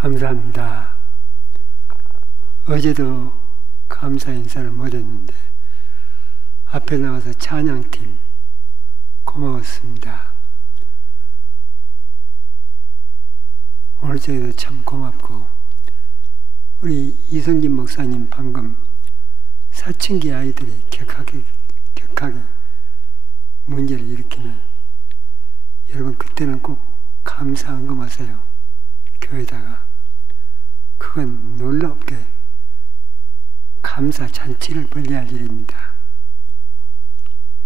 감사합니다. 어제도 감사 인사를 못했는데 앞에 나와서 찬양팀 고마웠습니다. 오늘 저희도 참 고맙고, 우리 이성진 목사님 방금 사춘기 아이들이 격하게 문제를 일으키면 여러분 그때는 꼭 감사 헌금하세요. 교회에다가. 그건 놀랍게 감사 잔치를 벌려야 할 일입니다.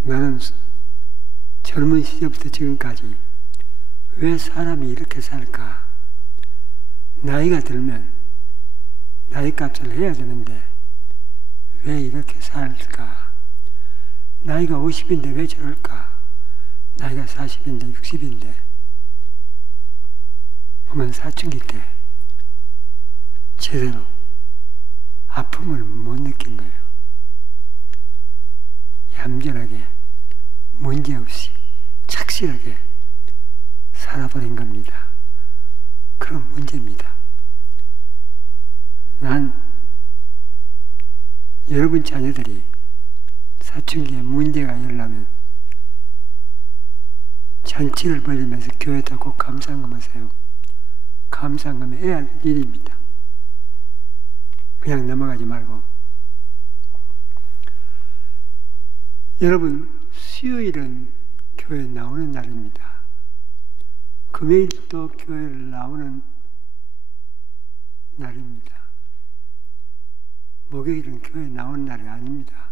나는 젊은 시절부터 지금까지 왜 사람이 이렇게 살까? 나이가 들면 나이값을 해야 되는데 왜 이렇게 살까? 나이가 50인데 왜 저럴까? 나이가 40인데 60인데 보면 사춘기 때 제대로 아픔을 못 느낀 거예요. 얌전하게 문제없이 착실하게 살아버린 겁니다. 그런 문제입니다. 난 여러분 자녀들이 사춘기에 문제가 일어나면 잔치를 벌리면서 교회에다 꼭 감사헌금하세요. 감사헌금 해야 할 일입니다. 그냥 넘어가지 말고. 여러분, 수요일은 교회에 나오는 날입니다. 금요일도 교회를 나오는 날입니다. 목요일은 교회에 나오는 날이 아닙니다.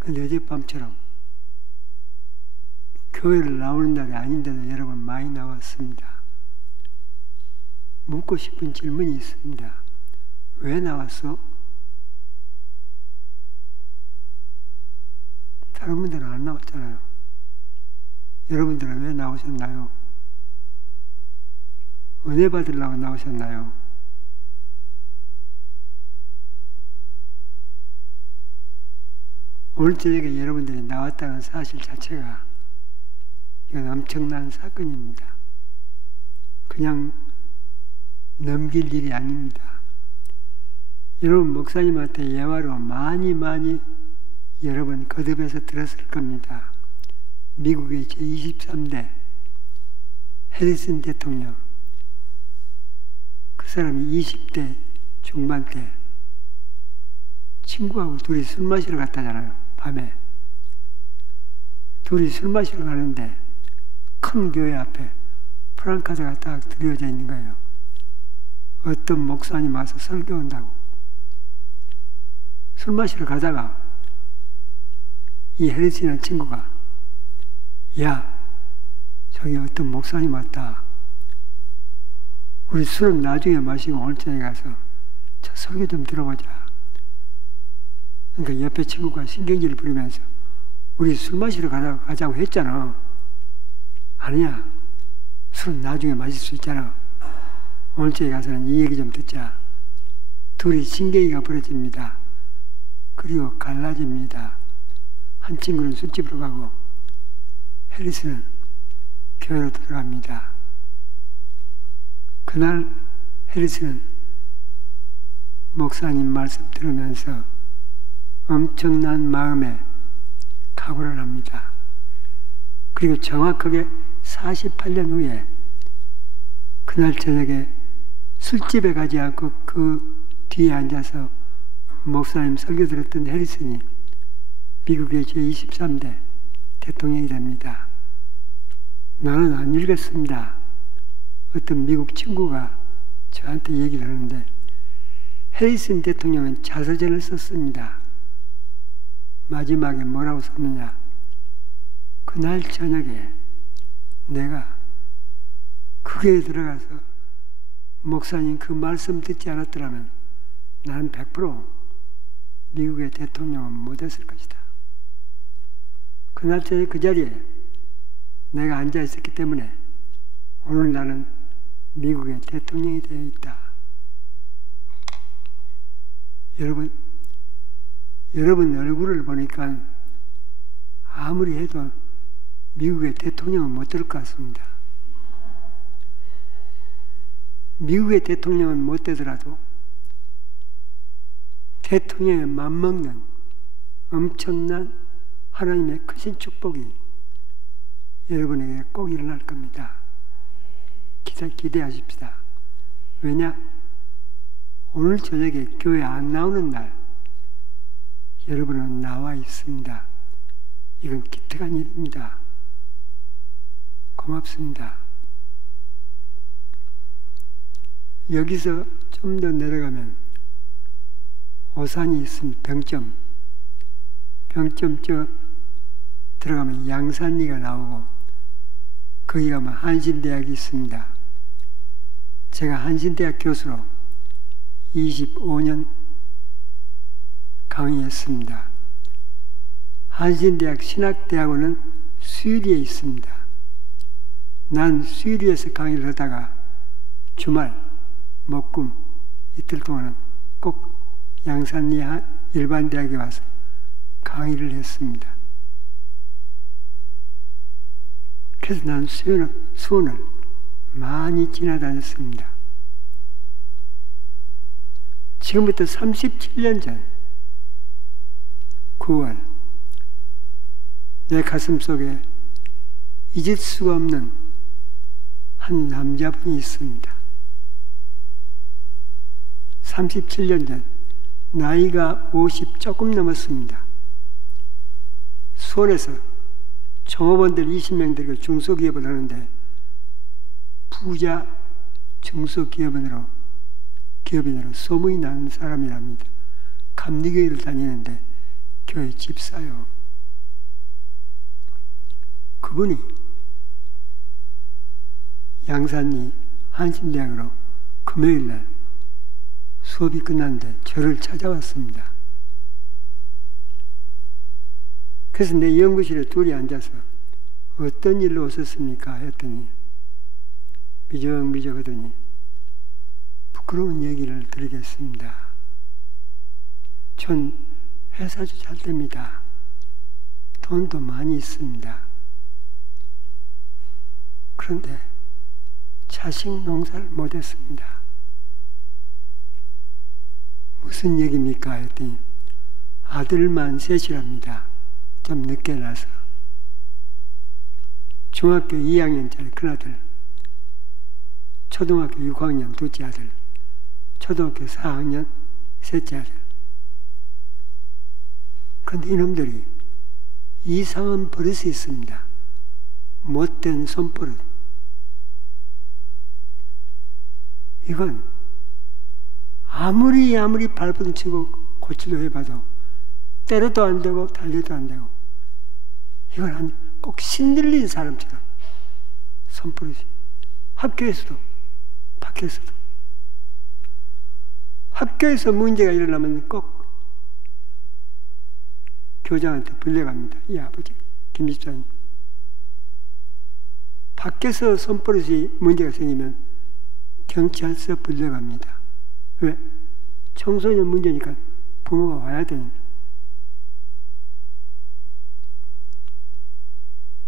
근데 어젯밤처럼 교회를 나오는 날이 아닌데도 여러분 많이 나왔습니다. 묻고 싶은 질문이 있습니다. 왜 나왔어? 다른 분들은 안 나왔잖아요. 여러분들은 왜 나오셨나요? 은혜 받으려고 나오셨나요? 오늘 저녁에 여러분들이 나왔다는 사실 자체가 이건 엄청난 사건입니다. 그냥 넘길 일이 아닙니다. 여러분 목사님한테 예화로 많이 여러분 거듭해서 들었을 겁니다. 미국의 제23대 해리슨 대통령, 그 사람이 20대 중반 때 친구하고 둘이 술 마시러 갔다잖아요. 밤에 둘이 술 마시러 가는데 큰 교회 앞에 프랑카드가 딱 드려져 있는 거예요. 어떤 목사님 와서 설교한다고. 술 마시러 가다가 이 해리슨이라는 친구가, 야, 저기 어떤 목사님 왔다. 우리 술은 나중에 마시고 오늘 저녁에 가서 저 설교 좀 들어보자. 그러니까 옆에 친구가 신경질을 부리면서 우리 술 마시러 가자고 했잖아. 아니야. 술은 나중에 마실 수 있잖아. 오늘 저녁에 가서는 이 얘기 좀 듣자. 둘이 신경이가 벌어집니다. 그리고 갈라집니다. 한 친구는 술집으로 가고 해리슨은 교회로 들어갑니다. 그날 해리슨은 목사님 말씀 들으면서 엄청난 마음에 각오를 합니다. 그리고 정확하게 48년 후에 그날 저녁에 술집에 가지 않고 그 뒤에 앉아서 목사님 설교 들었던 해리슨이 미국의 제23대 대통령이 됩니다. 나는 안 읽었습니다. 어떤 미국 친구가 저한테 얘기를 하는데 해리슨 대통령은 자서전을 썼습니다. 마지막에 뭐라고 썼느냐? 그날 저녁에 내가 그게 들어가서 목사님 그 말씀 듣지 않았더라면 나는 100% 미국의 대통령은 못했을 것이다. 그날 저녁 그 자리에 내가 앉아 있었기 때문에 오늘 나는 미국의 대통령이 되어 있다. 여러분 얼굴을 보니까 아무리 해도 미국의 대통령은 못 될 것 같습니다. 미국의 대통령은 못 되더라도 대통령에 맞먹는 엄청난 하나님의 크신 축복이 여러분에게 꼭 일어날 겁니다. 기대하십시다. 왜냐? 오늘 저녁에 교회 안 나오는 날 여러분은 나와 있습니다. 이건 기특한 일입니다. 고맙습니다. 여기서 좀 더 내려가면 오산이 있습니다. 병점 저 들어가면 양산리가 나오고 거기 가면 한신대학이 있습니다. 제가 한신대학 교수로 25년 강의했습니다. 한신대학 신학대학원은 수유리에 있습니다. 난 수유리에서 강의를 하다가 주말, 목금 이틀 동안은 꼭 양산리 일반대학에 와서 강의를 했습니다. 그래서 난 수원을 많이 지나다녔습니다. 지금부터 37년 전 9월 내 가슴 속에 잊을 수가 없는 한 남자분이 있습니다. 37년 전 나이가 50 조금 넘었습니다. 수원에서 종업원들 20명 데리고 중소기업을 하는데 부자 중소기업인으로 소문이 나는 사람이랍니다. 감리교회를 다니는데 교회 집사요. 그분이 양산리 한신대학으로 금요일날 수업이 끝났는데 저를 찾아왔습니다. 그래서 내 연구실에 둘이 앉아서 어떤 일로 오셨습니까? 했더니 미적미적 하더니 부끄러운 얘기를 드리겠습니다. 전 회사도 잘 됩니다. 돈도 많이 있습니다. 그런데 자식 농사를 못했습니다. 무슨 얘기입니까? 했더니 아들만 셋이랍니다. 좀 늦게 나서 중학교 2학년짜리 큰아들, 초등학교 6학년 둘째 아들, 초등학교 4학년 셋째 아들. 그런데 이놈들이 이상한 버릇이 있습니다. 못된 손버릇. 이건 아무리 발버둥 치고 고치려 해봐도 때려도 안 되고 달려도 안 되고 이건 꼭 신들린 사람처럼 손버릇이 학교에서도 밖에서도 학교에서 문제가 일어나면 꼭 교장한테 불려갑니다. 이 아버지 김 집사님. 밖에서 손버릇이 문제가 생기면 경찰서 불려갑니다. 왜? 청소년 문제니까 부모가 와야 되니까.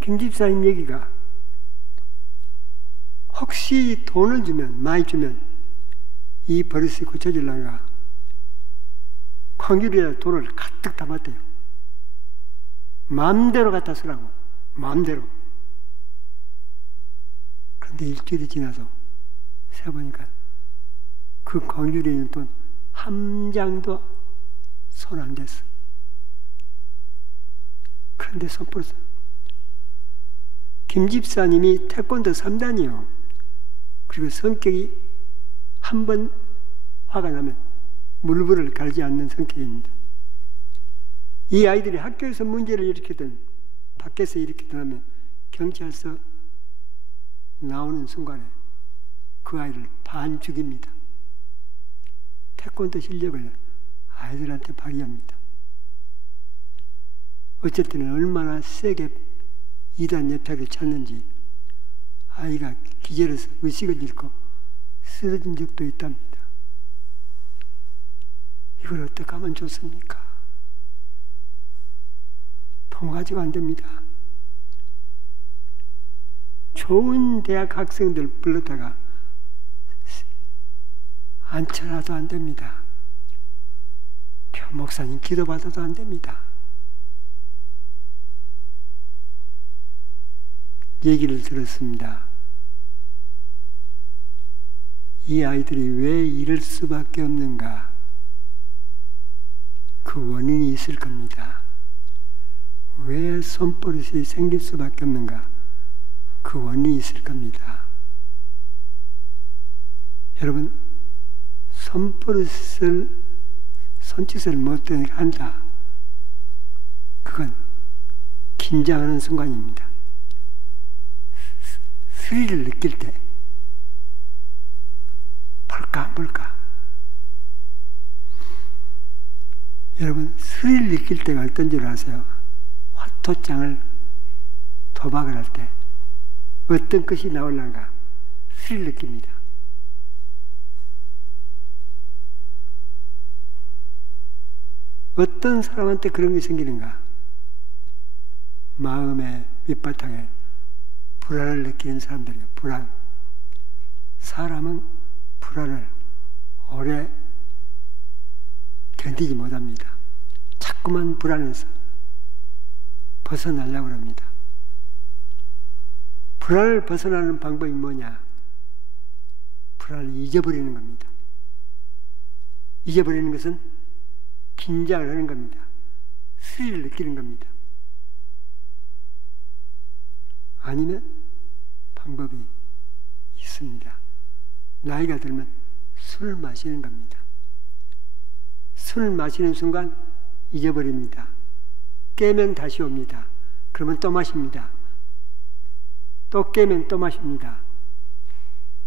김 집사님 얘기가 혹시 돈을 주면, 많이 주면 이 버릇이 고쳐질란가? 광주리에 돈을 가득 담았대요. 마음대로 갖다 쓰라고. 마음대로. 그런데 일주일이 지나서 세보니까 그 광주리에 있는 돈 한 장도 손 안 댔어. 그런데 손버릇. 김 집사님이 태권도 3단이요. 그리고 성격이 한 번 화가 나면 물불을 갈지 않는 성격입니다. 이 아이들이 학교에서 문제를 일으키든 밖에서 일으키든 하면 경찰서 나오는 순간에 그 아이를 반 죽입니다. 태권도 실력을 아이들한테 발휘합니다. 어쨌든 얼마나 세게 이단 옆약을 찾는지 아이가 기절해서 의식을 잃고 쓰러진 적도 있답니다. 이걸 어떻게 하면 좋습니까? 돈 가지고 안 됩니다. 좋은 대학 학생들 불렀다가 앉혀놔도 안 됩니다. 교 목사님 기도받아도 안 됩니다. 얘기를 들었습니다. 이 아이들이 왜 이럴 수밖에 없는가? 그 원인이 있을 겁니다. 왜 손버릇이 생길 수밖에 없는가? 그 원인이 있을 겁니다. 여러분, 손짓을 못하게 한다. 그건 긴장하는 순간입니다. 스릴을 느낄 때 볼까 안 볼까? 여러분, 스릴 느낄 때가 어떤 줄 아세요? 화토장을 도박을 할 때 어떤 것이 나올란가 스릴 느낍니다. 어떤 사람한테 그런 게 생기는가? 마음의 밑바탕에 불안을 느끼는 사람들이에요. 불안. 사람은 불안을 오래 견디지 못합니다. 자꾸만 불안해서 벗어나려고 합니다. 불안을 벗어나는 방법이 뭐냐? 불안을 잊어버리는 겁니다. 잊어버리는 것은 긴장을 하는 겁니다. 스릴을 느끼는 겁니다. 아니면 방법이 있습니다. 나이가 들면 술을 마시는 겁니다. 술을 마시는 순간 잊어버립니다. 깨면 다시 옵니다. 그러면 또 마십니다. 또 깨면 또 마십니다.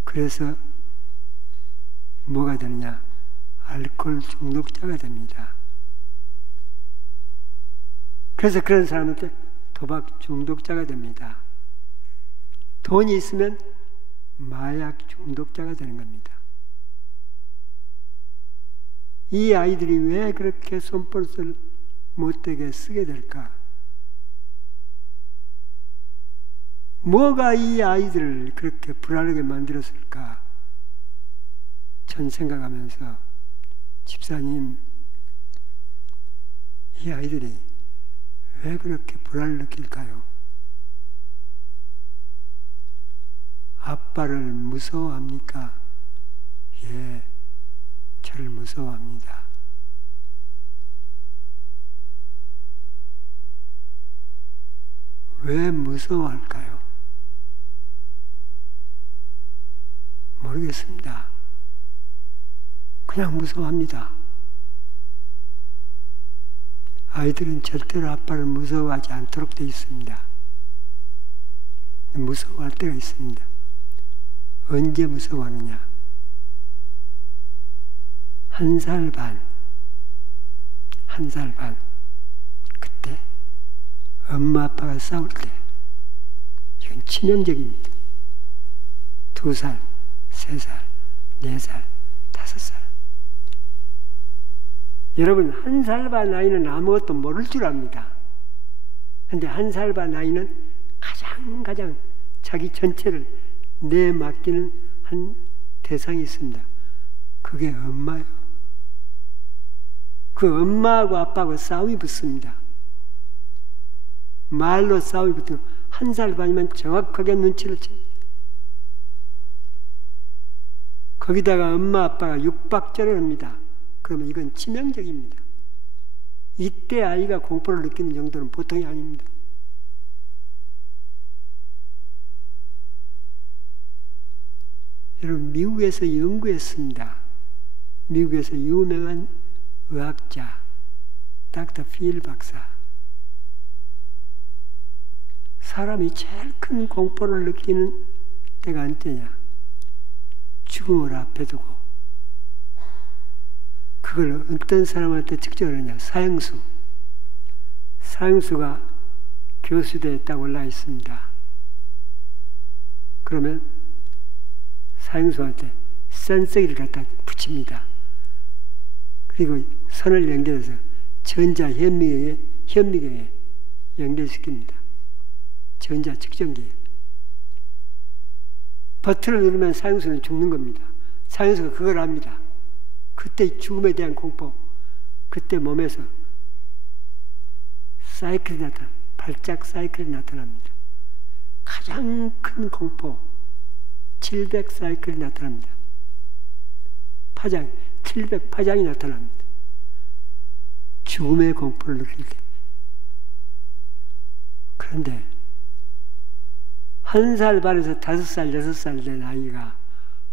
그래서 뭐가 되느냐? 알코올 중독자가 됩니다. 그래서 그런 사람한테 도박 중독자가 됩니다. 돈이 있으면 마약 중독자가 되는 겁니다. 이 아이들이 왜 그렇게 손버릇을 못되게 쓰게 될까? 뭐가 이 아이들을 그렇게 불안하게 만들었을까? 전 생각하면서 집사님, 이 아이들이 왜 그렇게 불안을 느낄까요? 아빠를 무서워합니까? 예, 저를 무서워합니다. 왜 무서워할까요? 모르겠습니다. 그냥 무서워합니다. 아이들은 절대로 아빠를 무서워하지 않도록 되어 있습니다. 무서워할 때가 있습니다. 언제 무서워하느냐? 1살 반, 1살 반. 그때 엄마 아빠가 싸울 때 이건 치명적입니다. 2살, 3살, 4살, 5살. 여러분, 1살 반 아이는 아무것도 모를 줄 압니다. 그런데 1살 반 아이는 가장 자기 전체를 내맡기는 한 대상이 있습니다. 그게 엄마예요. 그 엄마하고 아빠하고 싸움이 붙습니다. 말로 싸움이 붙으면 1살 반이면 정확하게 눈치를 챕니다. 거기다가 엄마 아빠가 육박절을 합니다. 그러면 이건 치명적입니다. 이때 아이가 공포를 느끼는 정도는 보통이 아닙니다. 여러분, 미국에서 연구했습니다. 미국에서 유명한 의학자 닥터 필 박사. 사람이 제일 큰 공포를 느끼는 때가 언제냐? 죽음을 앞에 두고. 그걸 어떤 사람한테 측정하느냐? 사형수. 사형수가 교수대에 딱 올라 있습니다. 그러면 사형수한테 센서기를 갖다 붙입니다. 그리고 선을 연결해서 전자 현미경에 연결시킵니다. 전자 측정기에. 버튼을 누르면 사형수는 죽는 겁니다. 사형수가 그걸 압니다. 그때 죽음에 대한 공포, 그때 몸에서 사이클이 발작 사이클이 나타납니다. 가장 큰 공포, 700 사이클이 나타납니다. 파장, 700 파장이 나타납니다. 죽음의 공포를 느낄 때. 그런데 1살 반에서 5살, 6살 된 아이가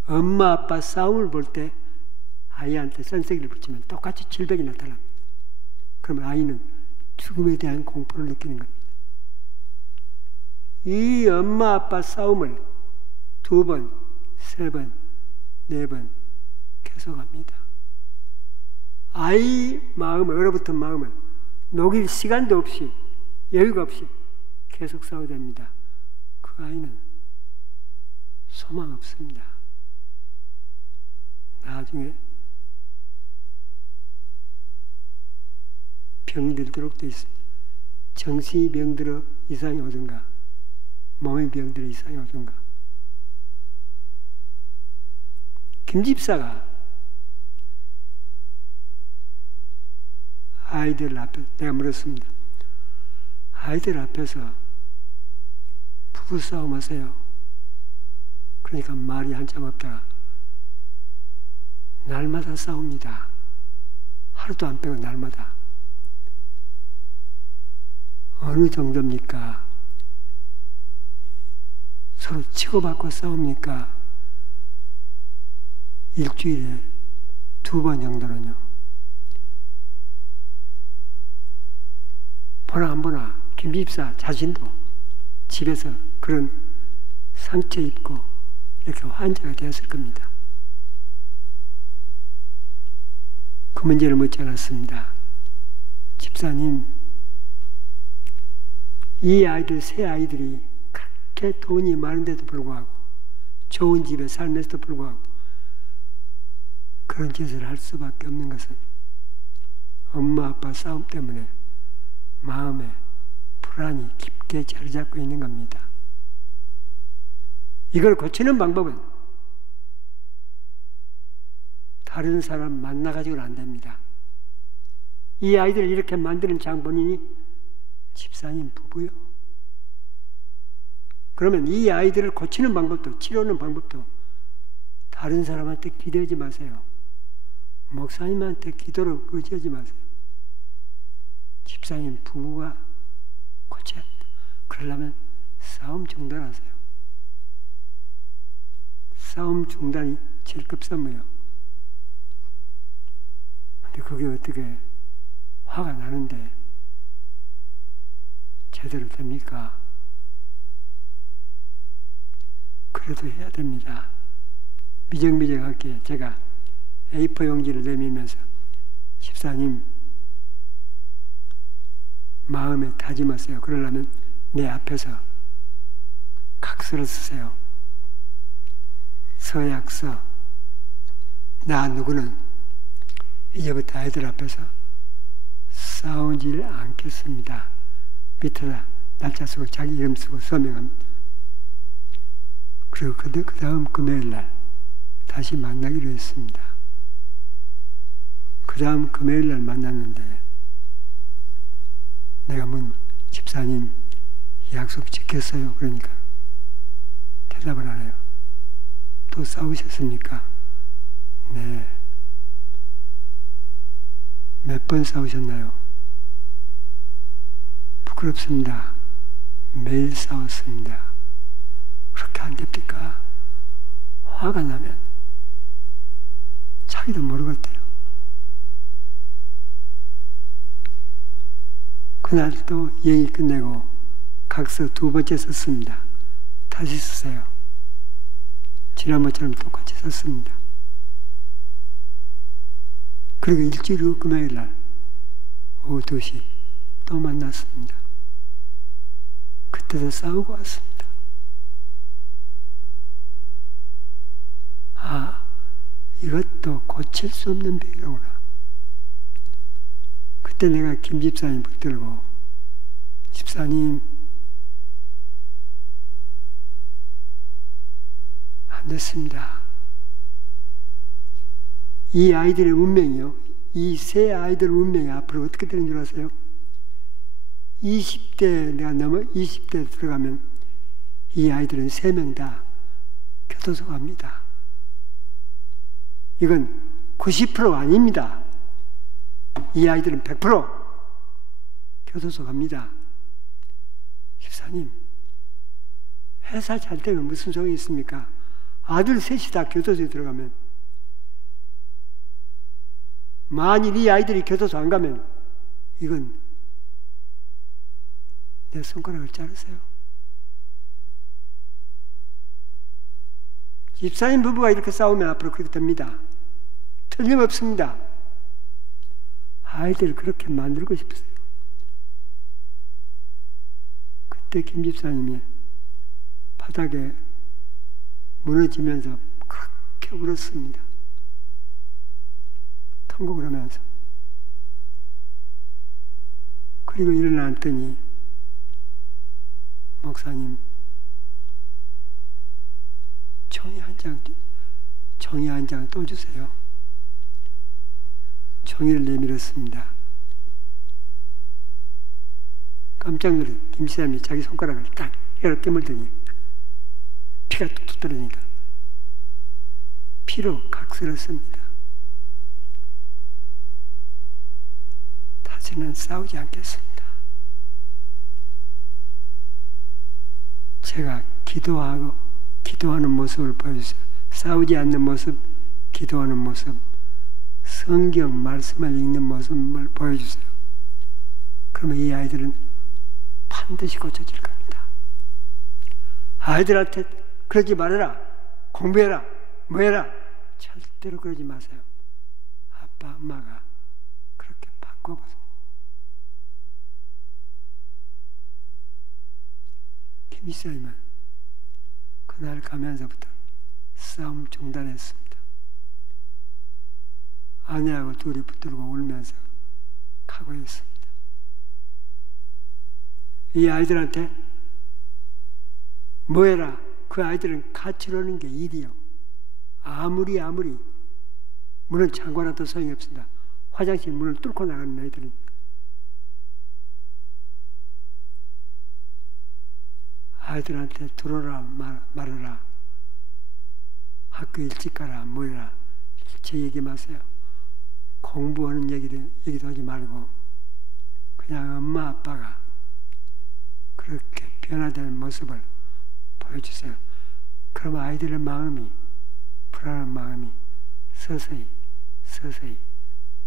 엄마 아빠 싸움을 볼 때 아이한테 선생기를 붙이면 똑같이 700이 나타납니다. 그러면 아이는 죽음에 대한 공포를 느끼는 겁니다. 이 엄마 아빠 싸움을 2번, 3번, 4번 계속합니다. 아이 마음을, 얼어붙은 마음을 녹일 시간도 없이, 여유가 없이 계속 싸워야 됩니다. 그 아이는 소망 없습니다. 나중에 병들도록 되어 있습니다. 정신이 병들어 이상이 오든가 몸의 병들어 이상이 오든가. 김집사가 아이들 앞에, 내가 물었습니다. 아이들 앞에서 부부싸움 하세요. 그러니까 말이 한참 없다가 날마다 싸웁니다. 하루도 안 빼고 날마다. 어느 정도입니까? 서로 치고받고 싸웁니까? 일주일에 2번 정도는요. 보나 안 보나 김집사 자신도 집에서 그런 상처 입고 이렇게 환자가 되었을 겁니다. 그 문제를 묻지 않았습니다. 집사님, 이 아이들, 세 아이들이 그렇게 돈이 많은데도 불구하고 좋은 집에 살면서도 불구하고 그런 짓을 할 수밖에 없는 것은 엄마 아빠 싸움 때문에 마음에 불안이 깊게 자리 잡고 있는 겁니다. 이걸 고치는 방법은 다른 사람 만나가지고는 안 됩니다. 이 아이들을 이렇게 만드는 장본인이 집사님 부부요. 그러면 이 아이들을 고치는 방법도, 치료하는 방법도 다른 사람한테 기대하지 마세요. 목사님한테 기도를 의지하지 마세요. 집사님 부부가 고쳐야 합니다. 그러려면 싸움 중단하세요. 싸움 중단이 제일 급선무예요. 근데 그게 어떻게 화가 나는데 제대로 됩니까? 그래도 해야 됩니다. 미적미적하게 제가 A4 용지를 내밀면서 집사님 마음에 다짐하세요. 그러려면 내 앞에서 각서를 쓰세요. 서약서. 나 누구는 이제부터 아이들 앞에서 싸우지 않겠습니다. 밑에다 날짜 쓰고 자기 이름 쓰고 서명합니다. 그리고 그 다음 금요일날 다시 만나기로 했습니다. 그 다음 금요일날 만났는데 내가 집사님 약속 지켰어요. 그러니까 대답을 안 해요. 또 싸우셨습니까? 네. 몇 번 싸우셨나요? 부끄럽습니다. 매일 싸웠습니다. 그렇게 안 됩니까? 화가 나면 자기도 모르겠대요. 그날 또 얘기 끝내고 각서 2번째 썼습니다. 다시 쓰세요. 지난번처럼 똑같이 썼습니다. 그리고 일주일 후 금요일날 오후 2시 또 만났습니다. 그때도 싸우고 왔습니다. 아, 이것도 고칠 수 없는 병이로구나. 그때 내가 김 집사님 붙들고 집사님 안 됐습니다. 이 아이들의 운명이요. 이 세 아이들의 운명이 앞으로 어떻게 되는 줄 아세요? 20대 내가 넘어 20대 들어가면 이 아이들은 3명 다 교도소 갑니다. 이건 90% 아닙니다. 이 아이들은 100% 교도소 갑니다. 집사님, 회사 잘 되면 무슨 소용이 있습니까? 아들 셋이 다 교도소에 들어가면, 만일 이 아이들이 교도소 안 가면 이건 내 손가락을 자르세요. 집사님 부부가 이렇게 싸우면 앞으로 그렇게 됩니다. 틀림없습니다. 아이들을 그렇게 만들고 싶으세요. 그때 김 집사님이 바닥에 무너지면서 그렇게 울었습니다. 통곡을 하면서. 그리고 일어났더니 목사님, 종이 한 장 또 주세요. 종이를 내밀었습니다. 깜짝 놀라 김씨사님이 자기 손가락을 딱 열어 깨물더니 피가 뚝뚝 떨어지니까 피로 각설었습니다. 다시는 싸우지 않겠습니다. 제가 기도하는 모습을 보여주세요. 싸우지 않는 모습, 기도하는 모습, 성경 말씀을 읽는 모습을 보여주세요. 그러면 이 아이들은 반드시 고쳐질 겁니다. 아이들한테 그러지 말아라, 공부해라, 뭐해라, 절대로 그러지 마세요. 아빠, 엄마가 그렇게 바꿔보세요. 김이사님은 그날 가면서부터 싸움 중단했습니다. 아내하고 둘이 붙들고 울면서 각오했습니다. 이 아이들한테 뭐해라, 그 아이들은 같이 노는 게 일이요. 아무리 문을 잠궈놔도 소용이 없습니다. 화장실 문을 뚫고 나가는 아이들은. 아이들한테 들어라 말아라, 학교 일찍 가라, 뭐해라, 일체 얘기 마세요. 공부하는 얘기도 하지 말고 그냥 엄마 아빠가 그렇게 변화되는 모습을 보여주세요. 그럼 아이들의 마음이, 불안한 마음이 서서히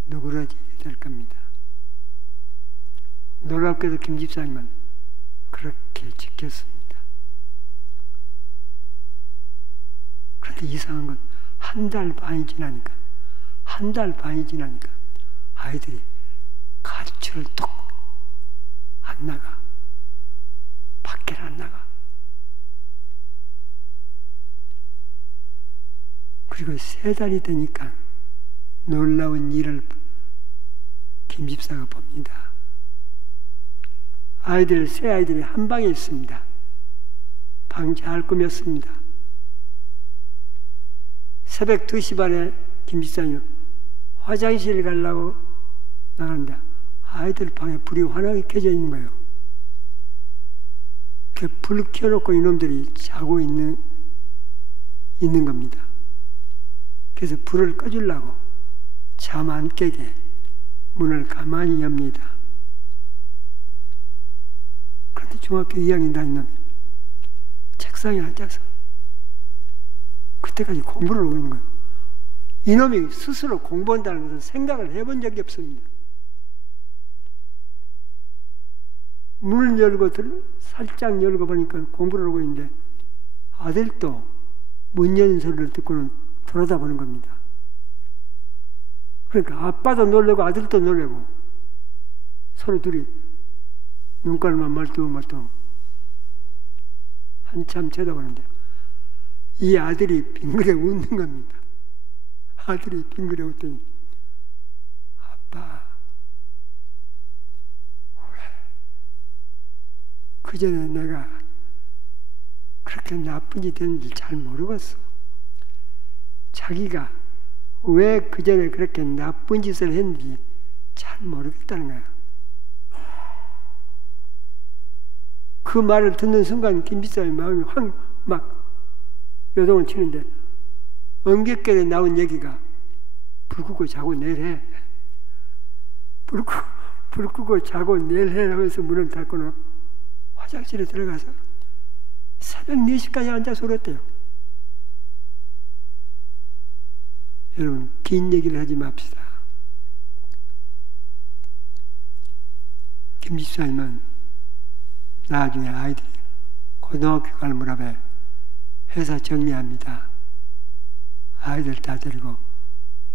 누그러지게 될 겁니다. 놀랍게도 김 집사님은 그렇게 지켰습니다. 그런데 이상한 건 한 달 반이 지나니까 아이들이 가출을 뚝 안 나가. 밖에 안 나가. 그리고 3달이 되니까 놀라운 일을 김 집사가 봅니다. 새 아이들이 한 방에 있습니다. 방 잘 꾸몄습니다. 새벽 2시 반에 김 집사님 화장실 가려고 나가는데 아이들 방에 불이 환하게 켜져 있는 거예요. 그 불 켜놓고 이놈들이 자고 있는 겁니다. 그래서 불을 꺼주려고 잠 안 깨게 문을 가만히 엽니다. 그런데 중학교 2학년 다니는 놈이 책상에 앉아서 그때까지 공부를 하고 있는 거예요. 이놈이 스스로 공부한다는 것은 생각을 해본 적이 없습니다. 문을 열고 살짝 열고 보니까 공부를 하고 있는데 아들도 문 여는 소리를 듣고는 돌아다보는 겁니다. 그러니까 아빠도 놀래고 아들도 놀래고 서로 둘이 눈깔만 멀뚱멀뚱 한참 쳐다보는데 이 아들이 빙그레 웃는 겁니다. 아들이 빙그레 웃더니 아빠 왜 그전에 내가 그렇게 나쁜 짓 했는지 잘 모르겠어. 자기가 왜 그 전에 그렇게 나쁜 짓을 했는지 잘 모르겠다는 거야. 그 말을 듣는 순간 김비서의 마음이 확 막 요동을 치는데 엉겹결에 나온 얘기가 불 끄고 자고 내일 해. 불 끄고 자고 내일 해 하면서 문을 닫고는 화장실에 들어가서 새벽 4시까지 앉아서 울었대요. 여러분, 긴 얘기를 하지 맙시다. 김 집사님은 나중에 아이들이 고등학교 갈 무렵에 회사 정리합니다. 아이들 다 데리고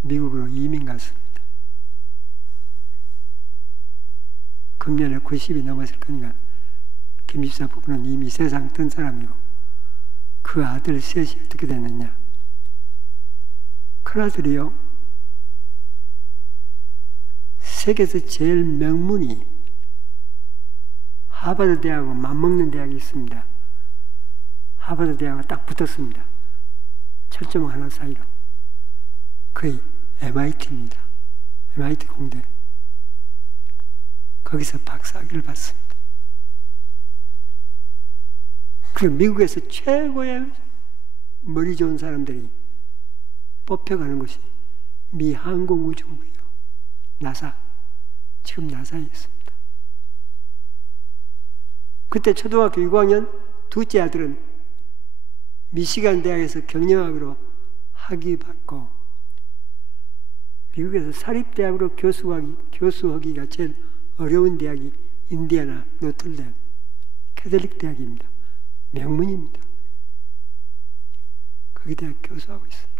미국으로 이민 갔습니다. 금년에 90이 넘었을 거니까 김 집사 부부는 이미 세상 뜬 사람이고 그 아들 셋이 어떻게 됐느냐. 큰 아들이요, 세계에서 제일 명문이 하버드 대학하고 맞먹는 대학이 있습니다. 하버드 대학과 딱 붙었습니다. 철조망 하나 사이로. 거의 MIT입니다. MIT 공대. 거기서 박사학위를 받습니다. 그리고 미국에서 최고의 머리 좋은 사람들이 뽑혀가는 곳이 미 항공우주국이에요. 나사. 지금 나사에 있습니다. 그때 초등학교 6학년 둘째 아들은 미시간 대학에서 경영학으로 학위 받고 미국에서 사립대학으로 교수하기가 제일 어려운 대학이 인디애나 노틀댐 캐톨릭 대학입니다. 명문입니다. 거기 대학 교수하고 있습니다.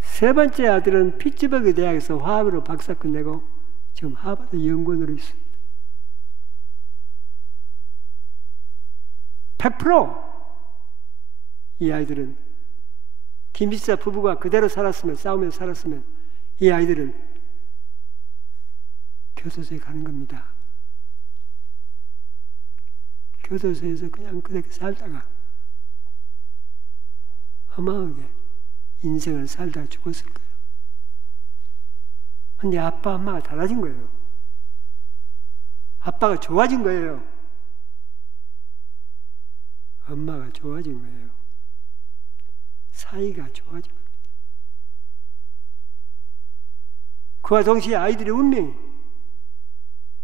세 번째 아들은 피츠버그 대학에서 화학으로 박사 끝내고 지금 하버드 연구원으로 있습니다. 100% 이 아이들은 김비서 부부가 그대로 살았으면, 싸우면서 살았으면 이 아이들은 교도소에 가는 겁니다. 교도소에서 그냥 그렇게 살다가 허망하게 인생을 살다가 죽었을 거예요. 근데 아빠, 엄마가 달라진 거예요. 아빠가 좋아진 거예요. 엄마가 좋아진 거예요. 사이가 좋아진 겁니다. 그와 동시에 아이들의 운명이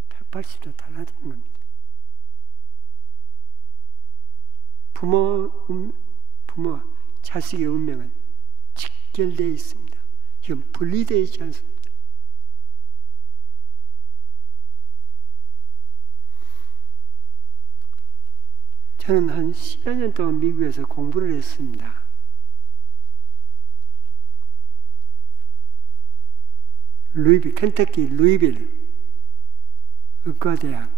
180도 달라지는 겁니다. 부모와 자식의 운명은 직결되어 있습니다. 이건 분리되어 있지 않습니다. 저는 한 10여 년 동안 미국에서 공부를 했습니다. 켄터키 루이빌 의과대학,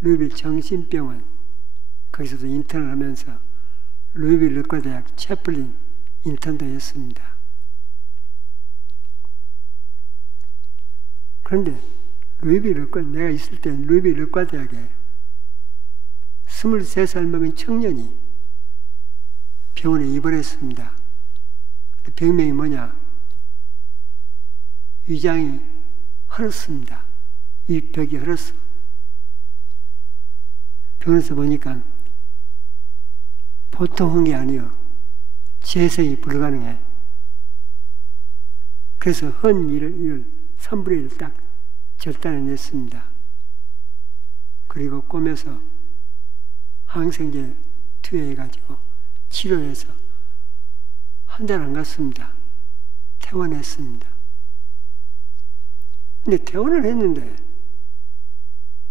루이빌 정신병원, 거기서도 인턴을 하면서 루이빌 의과대학 채플린 인턴도 했습니다. 그런데 내가 있을 때는 루이빌 의과대학에 23살 먹은 청년이 병원에 입원했습니다. 병명이 뭐냐? 위장이 헐었습니다. 위벽이 헐었어. 병원에서 보니까 보통 한 게 아니요. 재생이 불가능해. 그래서 헌 일을 3분의 1을 딱 절단해냈습니다. 그리고 꼬매서 항생제 투여해가지고 치료해서 한 달 안 갔습니다. 퇴원했습니다. 근데 퇴원을 했는데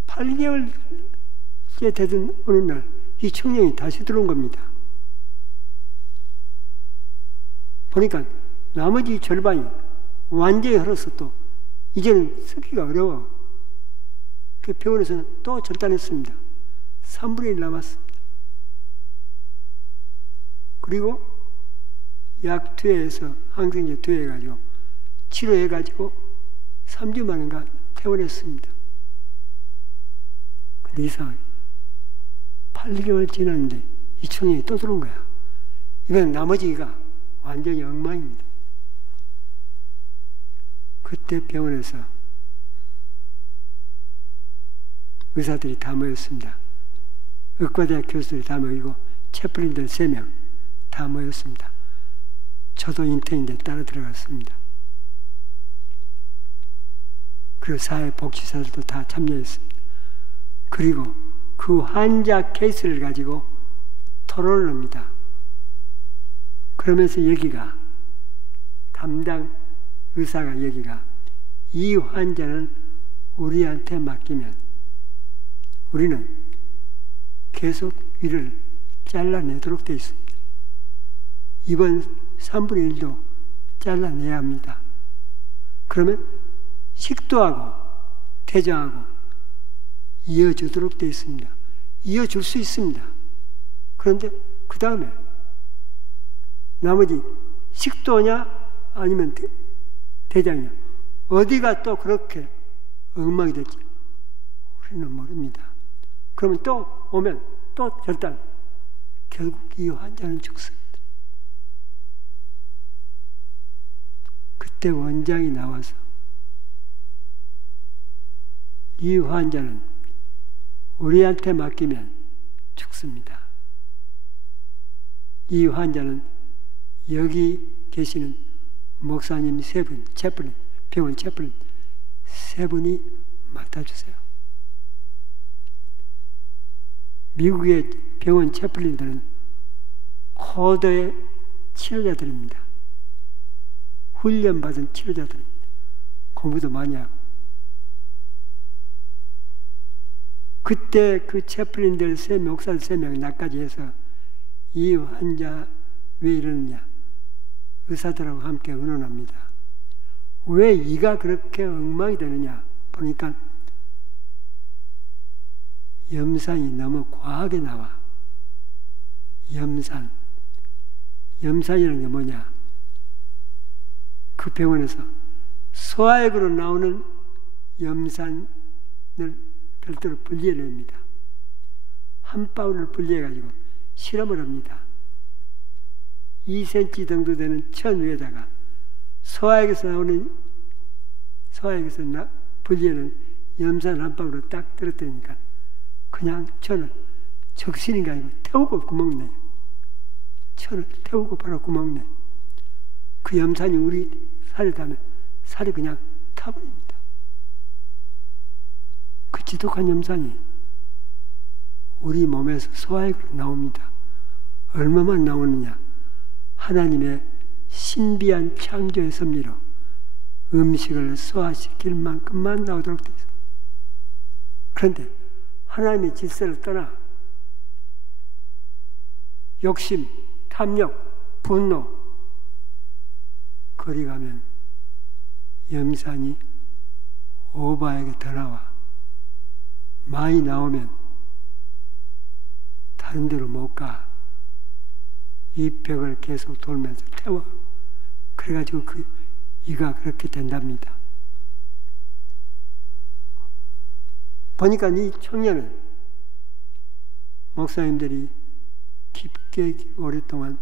8개월째 되던 어느 날 이 청년이 다시 들어온 겁니다. 보니까 나머지 절반이 완전히 헐어서 또 이제는 쓰기가 어려워. 그 병원에서는 또 절단했습니다. 3분의 1 남았습니다. 그리고 약 투여해서 항생제 투여해가지고 치료해가지고 3주 만인가 퇴원했습니다. 근데 이상하게 8개월 지났는데 이 청년이 또 들어온 거야. 이번엔 나머지가 완전히 엉망입니다. 그때 병원에서 의사들이 다 모였습니다. 의과대학 교수들이 다 모이고 채플린들 3명 다 모였습니다. 저도 인턴인데 따라 들어갔습니다. 그리고 사회복지사들도 다 참여했습니다. 그리고 그 환자 케이스를 가지고 토론을 합니다. 그러면서 여기가 담당 의사가 여기가 이 환자는 우리한테 맡기면 우리는 계속 위를 잘라내도록 되어 있습니다. 이번 3분의 1도 잘라내야 합니다. 그러면 식도하고 대장하고 이어주도록 되어 있습니다. 이어줄 수 있습니다. 그런데 그 다음에 나머지 식도냐 아니면 대장이냐 어디가 또 그렇게 엉망이 될지 우리는 모릅니다. 그러면 또 오면 또 결단. 결국 이 환자는 죽습니다. 그때 원장이 나와서 이 환자는 우리한테 맡기면 죽습니다. 이 환자는 여기 계시는 목사님 3분, 채플린, 병원 채플린 3분이 맡아주세요. 미국의 병원 채플린들은 고도의 치료자들입니다. 훈련받은 치료자들입니다. 공부도 많이 하고. 그때 그 채플린들 목사들 3명 나까지 해서 이 환자 왜 이러느냐 의사들하고 함께 의논합니다. 왜 이가 그렇게 엉망이 되느냐 보니까 염산이 너무 과하게 나와. 염산이라는 게 뭐냐? 그 병원에서 소화액으로 나오는 염산을 별도로 분리해냅니다. 한 바울을 분리해가지고 실험을 합니다. 2cm 정도 되는 천 위에다가 소화액에서 분리해낸 염산 한 방울을 딱 떨어뜨리니까 그냥 천을 적신인가 아니고 태우고 구멍 내요. 천을 태우고 바로 구멍 내. 그 염산이 우리 살에 닿으면 살이 그냥 타버립니다. 그 지독한 염산이 우리 몸에서 소화액으로 나옵니다. 얼마만 나오느냐? 하나님의 신비한 창조의 섭리로 음식을 소화시킬 만큼만 나오도록 되어 있습니다. 그런데 하나님의 질서를 떠나 욕심, 탐욕, 분노 거리 가면 염산이 오버하게 더 나와. 많이 나오면 다른 데로 못 가. 이 벽을 계속 돌면서 태워. 그래가지고 그 이가 그렇게 된답니다. 보니까 이 청년은 목사님들이 깊게 오랫동안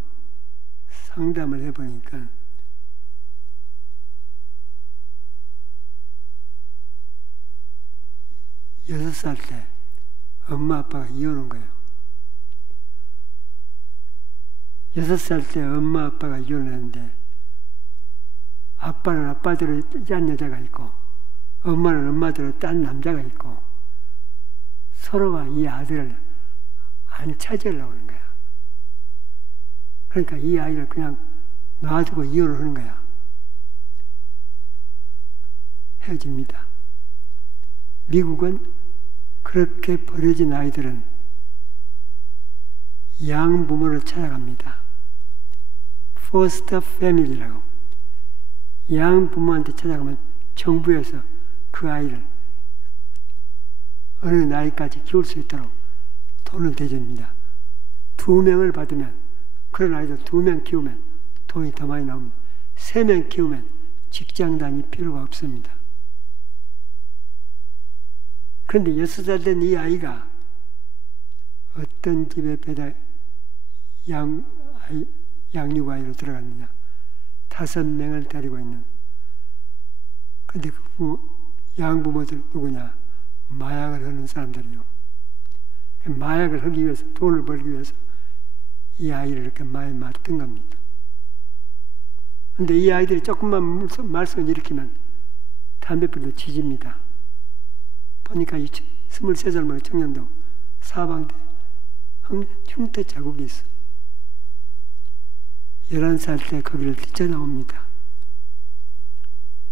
상담을 해보니까 여섯 살 때 엄마 아빠가 이혼한 거예요. 6살 때 엄마 아빠가 이혼했는데 아빠는 아빠대로 딴 여자가 있고 엄마는 엄마대로 딴 남자가 있고 서로가 이 아들을 안 차지하려고 하는 거야. 그러니까 이 아이를 그냥 놔두고 이혼을 하는 거야. 헤어집니다. 미국은 그렇게 버려진 아이들은 양부모를 찾아갑니다. 포스터 패밀리라고. 양부모한테 찾아가면 정부에서 그 아이를 어느 나이까지 키울 수 있도록 돈을 대줍니다. 2명을 받으면 그런 아이들 2명 키우면 돈이 더 많이 나옵니다. 3명 키우면 직장 다닐 필요가 없습니다. 그런데 6살 된 이 아이가 어떤 집에 양육아이로 들어갔느냐. 5명을 데리고 있는. 근데 그 양부모들 누구냐? 마약을 하는 사람들이요. 마약을 하기 위해서, 돈을 벌기 위해서 이 아이를 이렇게 많이 맞던 겁니다. 근데 이 아이들이 조금만 말썽을 일으키면 담배불로 지집니다. 보니까 이 23살 먹은 청년도 사방대 흉터 자국이 있어. 11살 때 거기를 뛰쳐나옵니다.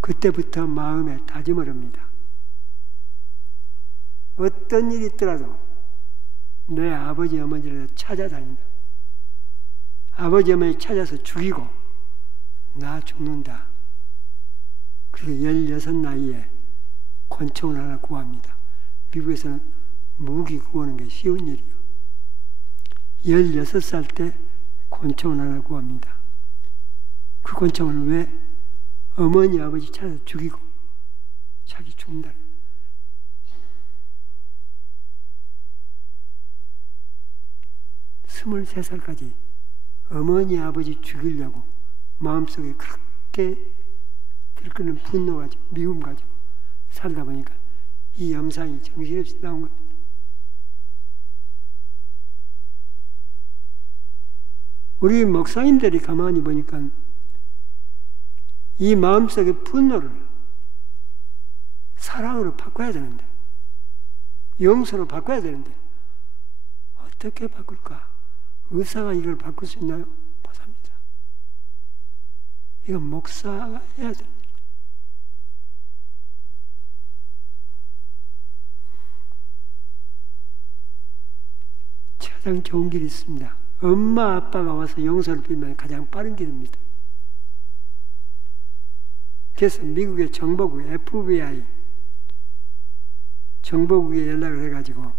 그때부터 마음에 다짐을 합니다. 어떤 일이 있더라도 내 아버지 어머니를 찾아다닌다. 아버지 어머니 찾아서 죽이고 나 죽는다. 그리고 16 나이에 권총을 하나 구합니다. 미국에서는 무기 구하는 게 쉬운 일이요. 16살 때 권총을 하나 구합니다. 그 권총을 왜? 어머니 아버지 찾아서 죽이고 자기 죽는다. 23살까지 어머니 아버지 죽이려고 마음속에 그렇게 들끓는 분노 가지고 미움 가지고 살다 보니까 이 영상이 정신없이 나온 겁니다. 우리 목사님들이 가만히 보니까 이 마음속의 분노를 사랑으로 바꿔야 되는데, 용서로 바꿔야 되는데 어떻게 바꿀까? 의사가 이걸 바꿀 수 있나요? 못합니다. 이건 목사가 해야 됩니다. 가장 좋은 길이 있습니다. 엄마 아빠가 와서 용서를 빌면 가장 빠른 길입니다. 그래서 미국의 정보국 FBI 정보국에 연락을 해가지고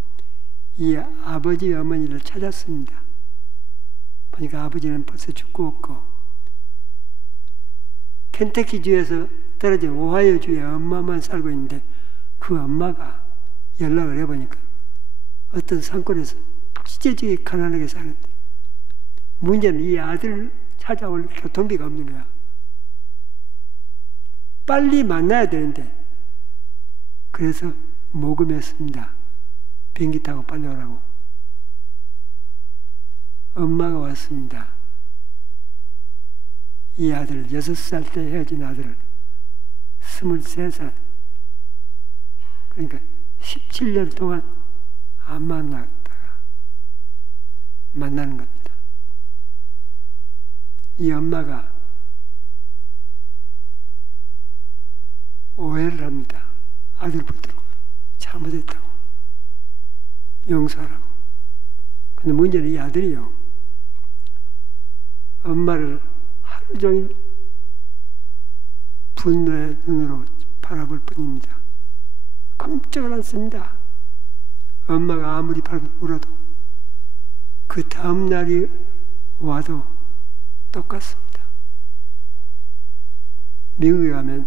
이 아버지 어머니를 찾았습니다. 보니까 아버지는 벌써 죽고 없고 켄터키주에서 떨어진 오하이오주에 엄마만 살고 있는데 그 엄마가 연락을 해보니까 어떤 산골에서 찢어지게 가난하게 사는데 문제는 이 아들을 찾아올 교통비가 없는 거야. 빨리 만나야 되는데 그래서 모금했습니다. 비행기 타고 빨리 오라고. 엄마가 왔습니다. 이 아들 6살 때 헤어진 아들을 23살 그러니까 17년 동안 안 만났다가 만나는 겁니다. 이 엄마가 오해를 합니다. 아들 붙들고 잘못했다고 용서하라고. 근데 문제는 이 아들이요, 엄마를 하루 종일 분노의 눈으로 바라볼 뿐입니다. 꼼짝을 않습니다. 엄마가 아무리 울어도 그 다음 날이 와도 똑같습니다. 미국에 가면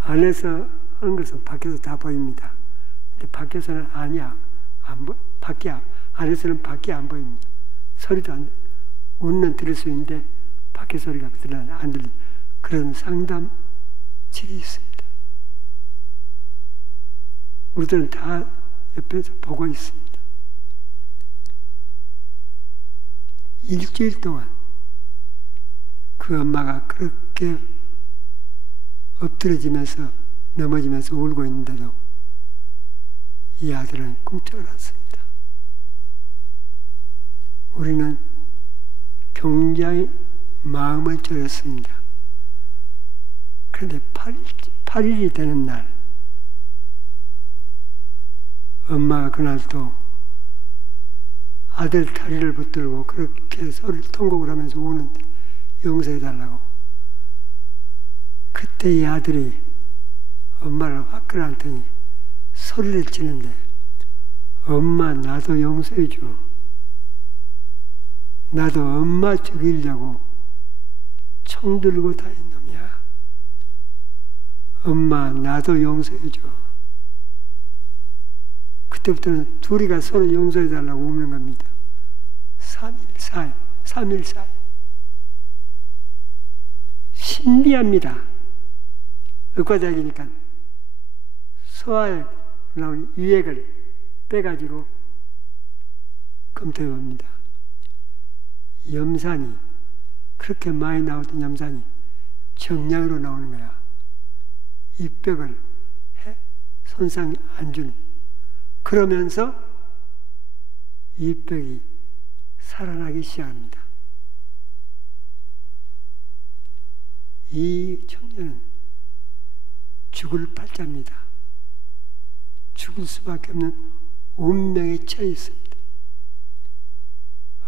안에서 하는 것은 밖에서 다 보입니다. 근데 밖에서는 아니야. 밖이야. 안에서는 밖이 안 보입니다. 소리도 안, 웃는 들을 수 있는데 밖에 소리가 안 들리는 그런 상담실이 있습니다. 우리들은 다 옆에서 보고 있습니다. 일주일 동안 그 엄마가 그렇게 엎드려지면서 넘어지면서 울고 있는데도 이 아들은 꿈쩍을 않습니다. 우리는 굉장히 마음을 졸였습니다. 그런데 8일이 되는 날 엄마가 그날 또 아들 다리를 붙들고 그렇게 소리를 통곡을 하면서 우는데 용서해달라고. 그때 이 아들이 엄마를 확 끌어안더니 소리를 치는데 엄마 나도 용서해줘. 나도 엄마 죽이려고 총 들고 다닌 놈이야. 엄마 나도 용서해줘. 그때부터는 둘이가 서로 용서해달라고 우는 겁니다. 3일 사이 신비합니다. 의과대학이니까 소화에 나오는 유액을 빼가지고 검토해 봅니다. 염산이, 그렇게 많이 나오던 염산이 정량으로 나오는 거야. 이 뼈를 손상 안 주는. 그러면서 이 뼈가 살아나기 시작합니다. 이 청년은 죽을 팔자입니다. 죽을 수밖에 없는 운명에 처해 있습니다.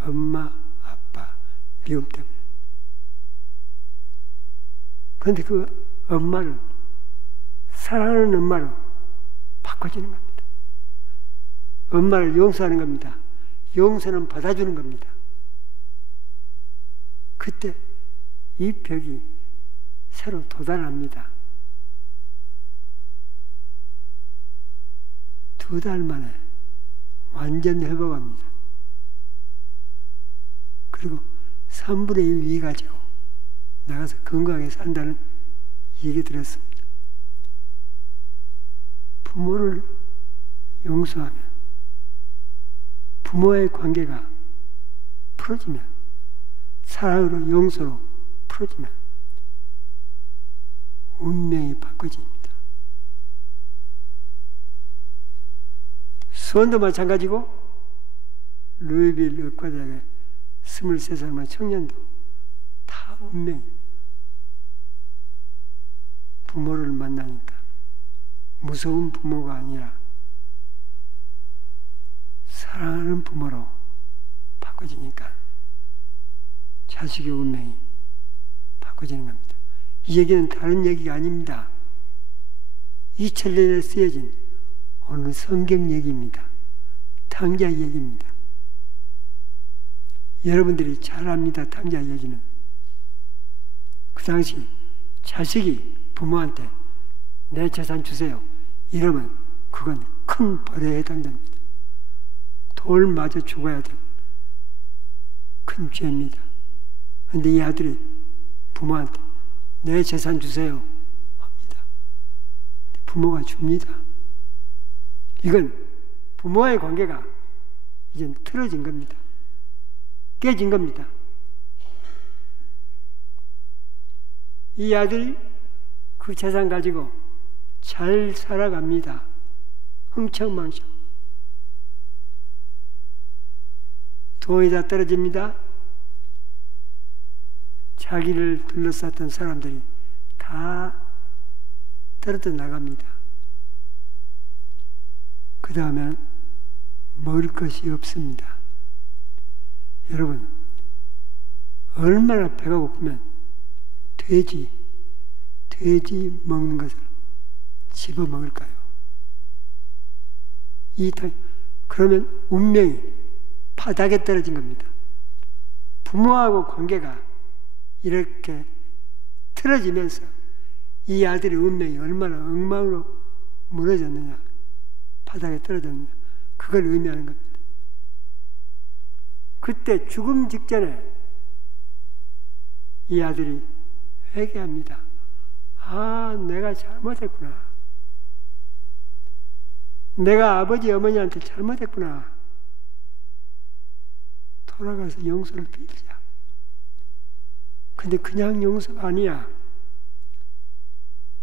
엄마, 아빠 미움 때문에. 그런데 그 엄마를 사랑하는 엄마로 바꿔주는 겁니다. 엄마를 용서하는 겁니다. 용서는 받아주는 겁니다. 그때 이 벽이 새로 도달합니다. 2달 만에 완전 회복합니다. 그리고 3분의 1 위 가지고 나가서 건강하게 산다는 얘기 들었습니다. 부모를 용서하면, 부모의 관계가 풀어지면, 사랑으로 용서로 풀어지면 운명이 바꿔집니다. 수원도 마찬가지고 루이빌 의과대학의 23살만 청년도 다 운명이 부모를 만나니까 무서운 부모가 아니라 사랑하는 부모로 바꿔지니까 자식의 운명이 바꿔지는 겁니다. 이 얘기는 다른 얘기가 아닙니다. 2000년에 쓰여진 오늘 성경 얘기입니다. 탕자 얘기입니다. 여러분들이 잘 압니다. 탕자 얘기는. 그 당시 자식이 부모한테 내 재산 주세요 이러면 그건 큰 벌에 해당됩니다. 돌 맞아 죽어야 되고 큰 죄입니다. 그런데 이 아들이 부모한테 내 재산 주세요 합니다. 부모가 줍니다. 이건 부모와의 관계가 이젠 틀어진 겁니다. 깨진 겁니다. 이 아들이 그 재산 가지고 잘 살아갑니다. 흥청망청. 돈이 다 떨어집니다. 자기를 둘러쌌던 사람들이 다 떨어져 나갑니다. 그 다음에 먹을 것이 없습니다. 여러분, 얼마나 배가 고프면 돼지 먹는 것을 집어먹을까요? 그러면 운명이 바닥에 떨어진 겁니다. 부모하고 관계가 이렇게 틀어지면서 이 아들의 운명이 얼마나 엉망으로 무너졌느냐, 바닥에 떨어졌느냐, 그걸 의미하는 겁니다. 그때 죽음 직전에 이 아들이 회개합니다. 아, 내가 잘못했구나. 내가 아버지 어머니한테 잘못했구나. 돌아가서 용서를 빌자. 근데 그냥 용서가 아니야.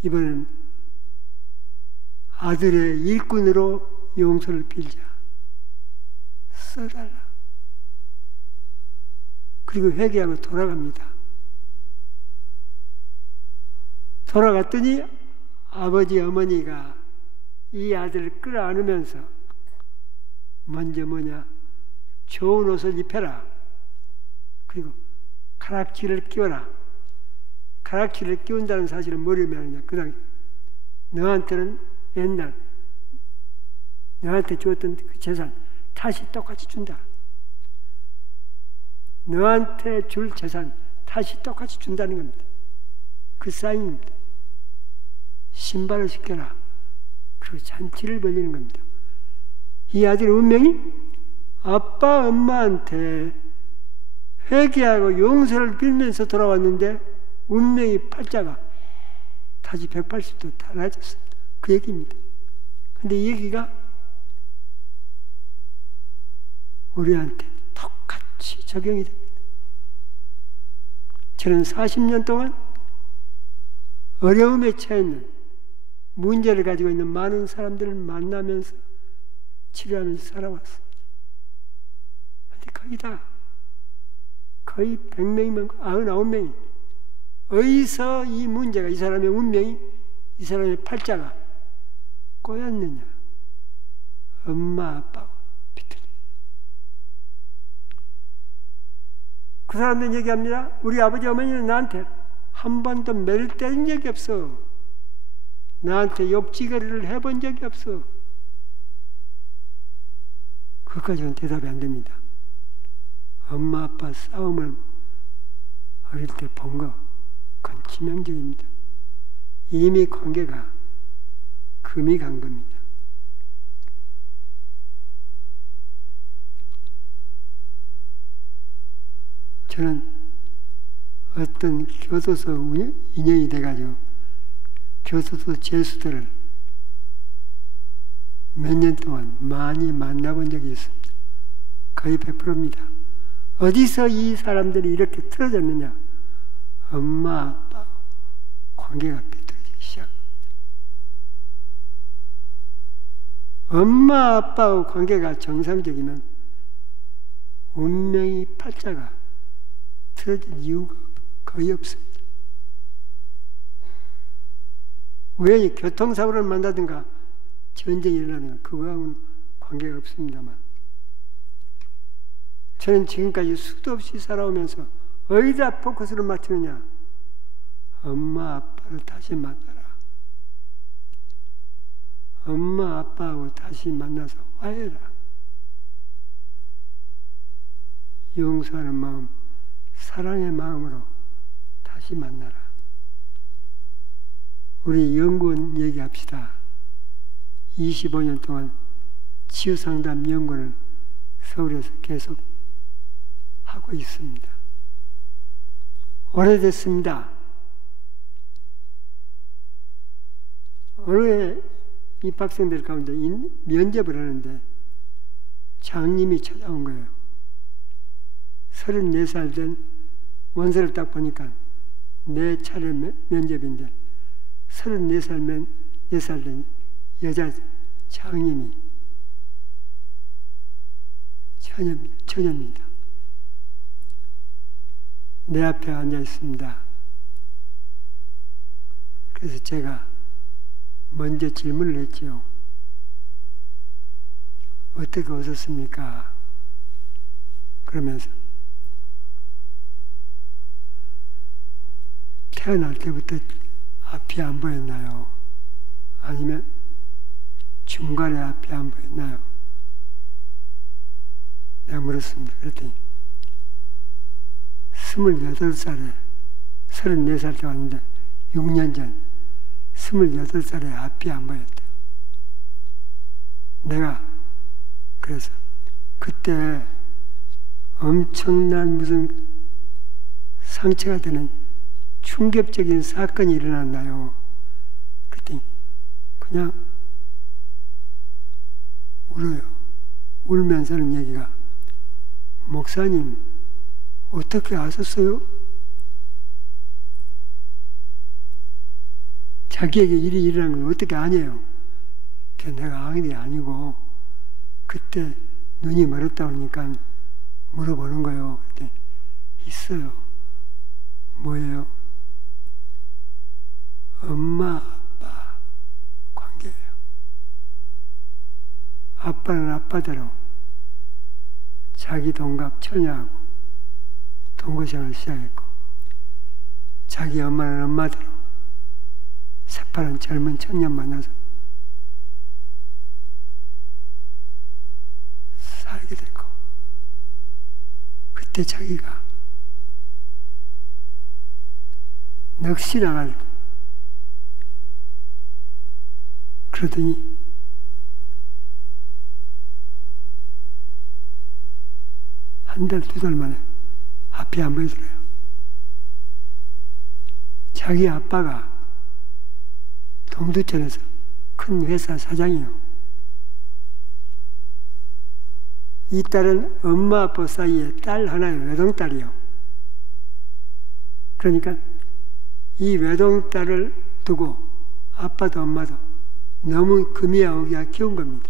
이번엔 아들의 일꾼으로 용서를 빌자. 써달라. 그리고 회개하고 돌아갑니다. 돌아갔더니 아버지 어머니가 이 아들을 끌어안으면서 먼저 뭐냐, 좋은 옷을 입혀라. 그리고 가락지를 끼워라. 가락지를 끼운다는 사실은 뭘 의미하느냐, 그 당시 너한테는 옛날 너한테 주었던 그 재산 다시 똑같이 준다. 너한테 줄 재산 다시 똑같이 준다는 겁니다. 그 사인입니다. 신발을 시켜라. 그리고 잔치를 벌리는 겁니다. 이 아들의 운명이 아빠 엄마한테 회개하고 용서를 빌면서 돌아왔는데 운명의 팔자가 다시 180도 달라졌습니다. 그 얘기입니다. 근데 이 얘기가 우리한테 똑같이 적용이 됩니다. 저는 40년 동안 어려움에 처해 있는 문제를 가지고 있는 많은 사람들을 만나면서 치료하면서 살아왔습니다. 근데 거의 100명이면 99명이 어디서 이 문제가, 이 사람의 운명이, 이 사람의 팔자가 꼬였느냐? 엄마, 아빠하고 비틀려. 그 사람들은 얘기합니다. 우리 아버지 어머니는 나한테 한 번도 매를 때린 적이 없어. 나한테 욕지거리를 해본 적이 없어. 그것까지는 대답이 안 됩니다. 엄마 아빠 싸움을 어릴 때 본 거, 그건 치명적입니다. 이미 관계가 금이 간 겁니다. 저는 어떤 교도소 인연이 돼가지고 교도소 죄수들을 몇 년 동안 많이 만나본 적이 있습니다. 거의 100%입니다. 어디서 이 사람들이 이렇게 틀어졌느냐? 엄마, 아빠 관계가 삐뚤어지기 시작합니다. 엄마, 아빠하고 관계가 정상적이면 운명의 팔자가 틀어질 이유가 거의 없습니다. 왜 교통사고를 만나든가 전쟁이 일어나든가 그거하고는 관계가 없습니다만, 저는 지금까지 수도 없이 살아오면서 어디다 포커스를 맞추느냐? 엄마 아빠를 다시 만나라. 엄마 아빠하고 다시 만나서 화해라. 용서하는 마음, 사랑의 마음으로 다시 만나라. 우리 연구원 얘기합시다. 25년 동안 치유상담 연구를 서울에서 계속 하고 있습니다. 오래됐습니다. 어느 해 입학생들 가운데 면접을 하는데 장님이 찾아온 거예요. 34살 된 원서를 딱 보니까 내 차례 면접인데 34살 된 여자 장님이 처녀입니다. 내 앞에 앉아 있습니다. 그래서 제가 먼저 질문을 했지요. 어떻게 오셨습니까? 그러면서 태어날 때부터 앞이 안 보였나요? 아니면 중간에 앞이 안 보였나요? 내가 물었습니다. 그랬더니 28살에 34살 때 왔는데 6년 전 28살에 앞이 안 보였대요. 내가 그래서 그때 엄청난 무슨 상처가 되는 충격적인 사건이 일어났나요? 그랬더니 그냥 울어요. 울면서 하는 얘기가, 목사님 어떻게 아셨어요? 자기에게 일이 일어난 걸 어떻게 아냐요? 내가 아는 게 아니고 그때 눈이 멀었다 보니까 물어보는 거예요. 그때 있어요. 뭐예요? 엄마 아빠 관계예요. 아빠는 아빠대로 자기 동갑 처녀하고 동거생활을 시작했고, 자기 엄마는 엄마대로 새파란 젊은 청년 만나서 살게 됐고, 그때 자기가 넋이 나갈, 그러더니 한 달, 두 달 만에 앞이 안 보이더래요. 자기 아빠가 동두천에서 큰 회사 사장이요. 이 딸은 엄마 아빠 사이에 딸 하나의 외동딸이요. 그러니까 이 외동딸을 두고 아빠도 엄마도 너무 금이야 오기가 키운 겁니다.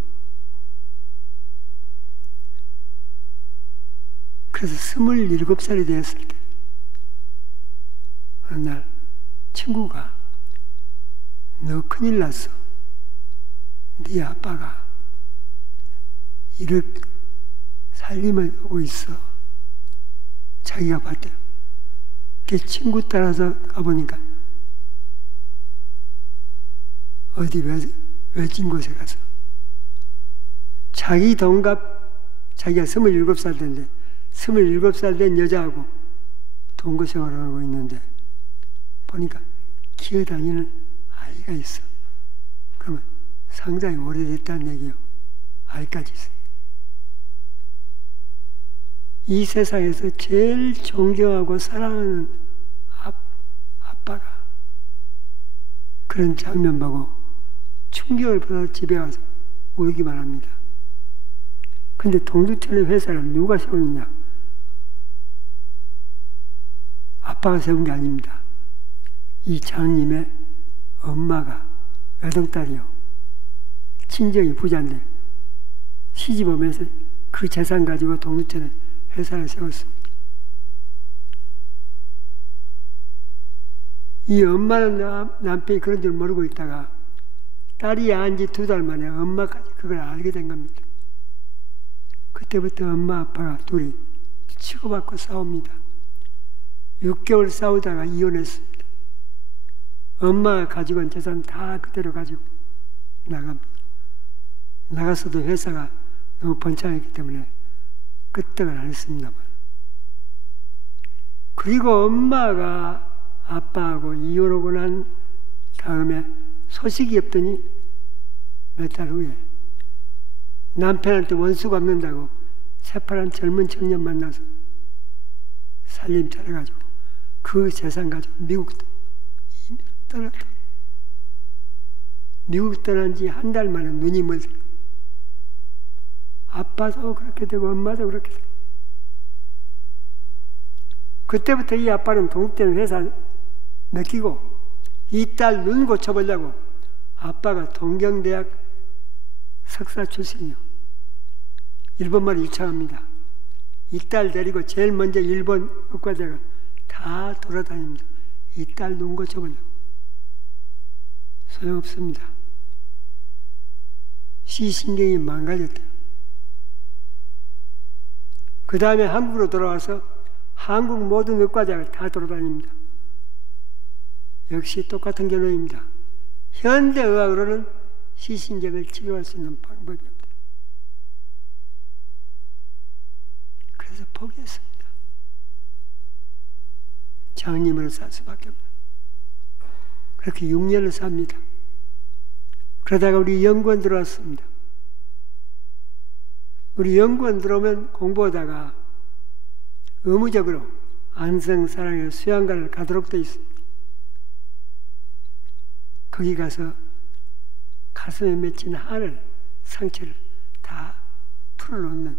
그래서 27살이 되었을 때 어느 날 친구가 너 큰일 났어. 네 아빠가 이를 살림을 하고 있어. 자기가 봤대요. 그 친구 따라서 가보니까 어디 외진 곳에 가서 자기 동갑, 자기가 27살 된데 27살 된 여자하고 동거 생활을 하고 있는데 보니까 기어다니는 아이가 있어. 그러면 상당히 오래됐다는 얘기요. 아이까지 있어. 이 세상에서 제일 존경하고 사랑하는 아빠가 그런 장면 보고 충격을 받아 집에 와서 울기만 합니다. 근데 동두천의 회사를 누가 세웠느냐? 아빠가 세운 게 아닙니다. 이 장님의 엄마가 외동딸이요. 친정이 부자인데 시집 오면서 그 재산 가지고 동두천에 회사를 세웠습니다. 이 엄마는 남편이 그런 줄 모르고 있다가 딸이 야한 지 2달 만에 엄마까지 그걸 알게 된 겁니다. 그때부터 엄마 아빠가 둘이 치고받고 싸웁니다. 6개월 싸우다가 이혼했습니다. 엄마가 가지고 온 재산 다 그대로 가지고 나갑니다. 나갔어도 회사가 너무 번창했기 때문에 끄떡을 안 했습니다만. 그리고 엄마가 아빠하고 이혼하고 난 다음에 소식이 없더니 몇 달 후에 남편한테 원수 갚는다고 새파란 젊은 청년 만나서 살림 차려가지고 그 재산 가지고 미국 떠났다. 미국 떠난 지 한 달 만에 눈이 멀다. 아빠도 그렇게 되고 엄마도 그렇게 되고. 그때부터 이 아빠는 동국대는 회사 맡기고 이 딸 눈 고쳐보려고 아빠가 동경대학 석사 출신이요. 일본말 유창합니다. 이 딸 데리고 제일 먼저 일본 의과대학을 다 돌아다닙니다. 이 딸 눈 고쳐보려고. 소용없습니다. 시신경이 망가졌대요. 그 다음에 한국으로 돌아와서 한국 모든 의과대학을 다 돌아다닙니다. 역시 똑같은 결론입니다. 현대의학으로는 시신경을 치료할 수 있는 방법이 없다. 그래서 포기했습니다. 장님으로 살 수밖에 없다. 그렇게 6년을 삽니다. 그러다가 우리 연구원 들어왔습니다. 우리 연구원 들어오면 공부하다가 의무적으로 안성사랑의 수양관을 가도록 되어 있습니다. 거기 가서 가슴에 맺힌 한을, 상처를 다 풀어놓는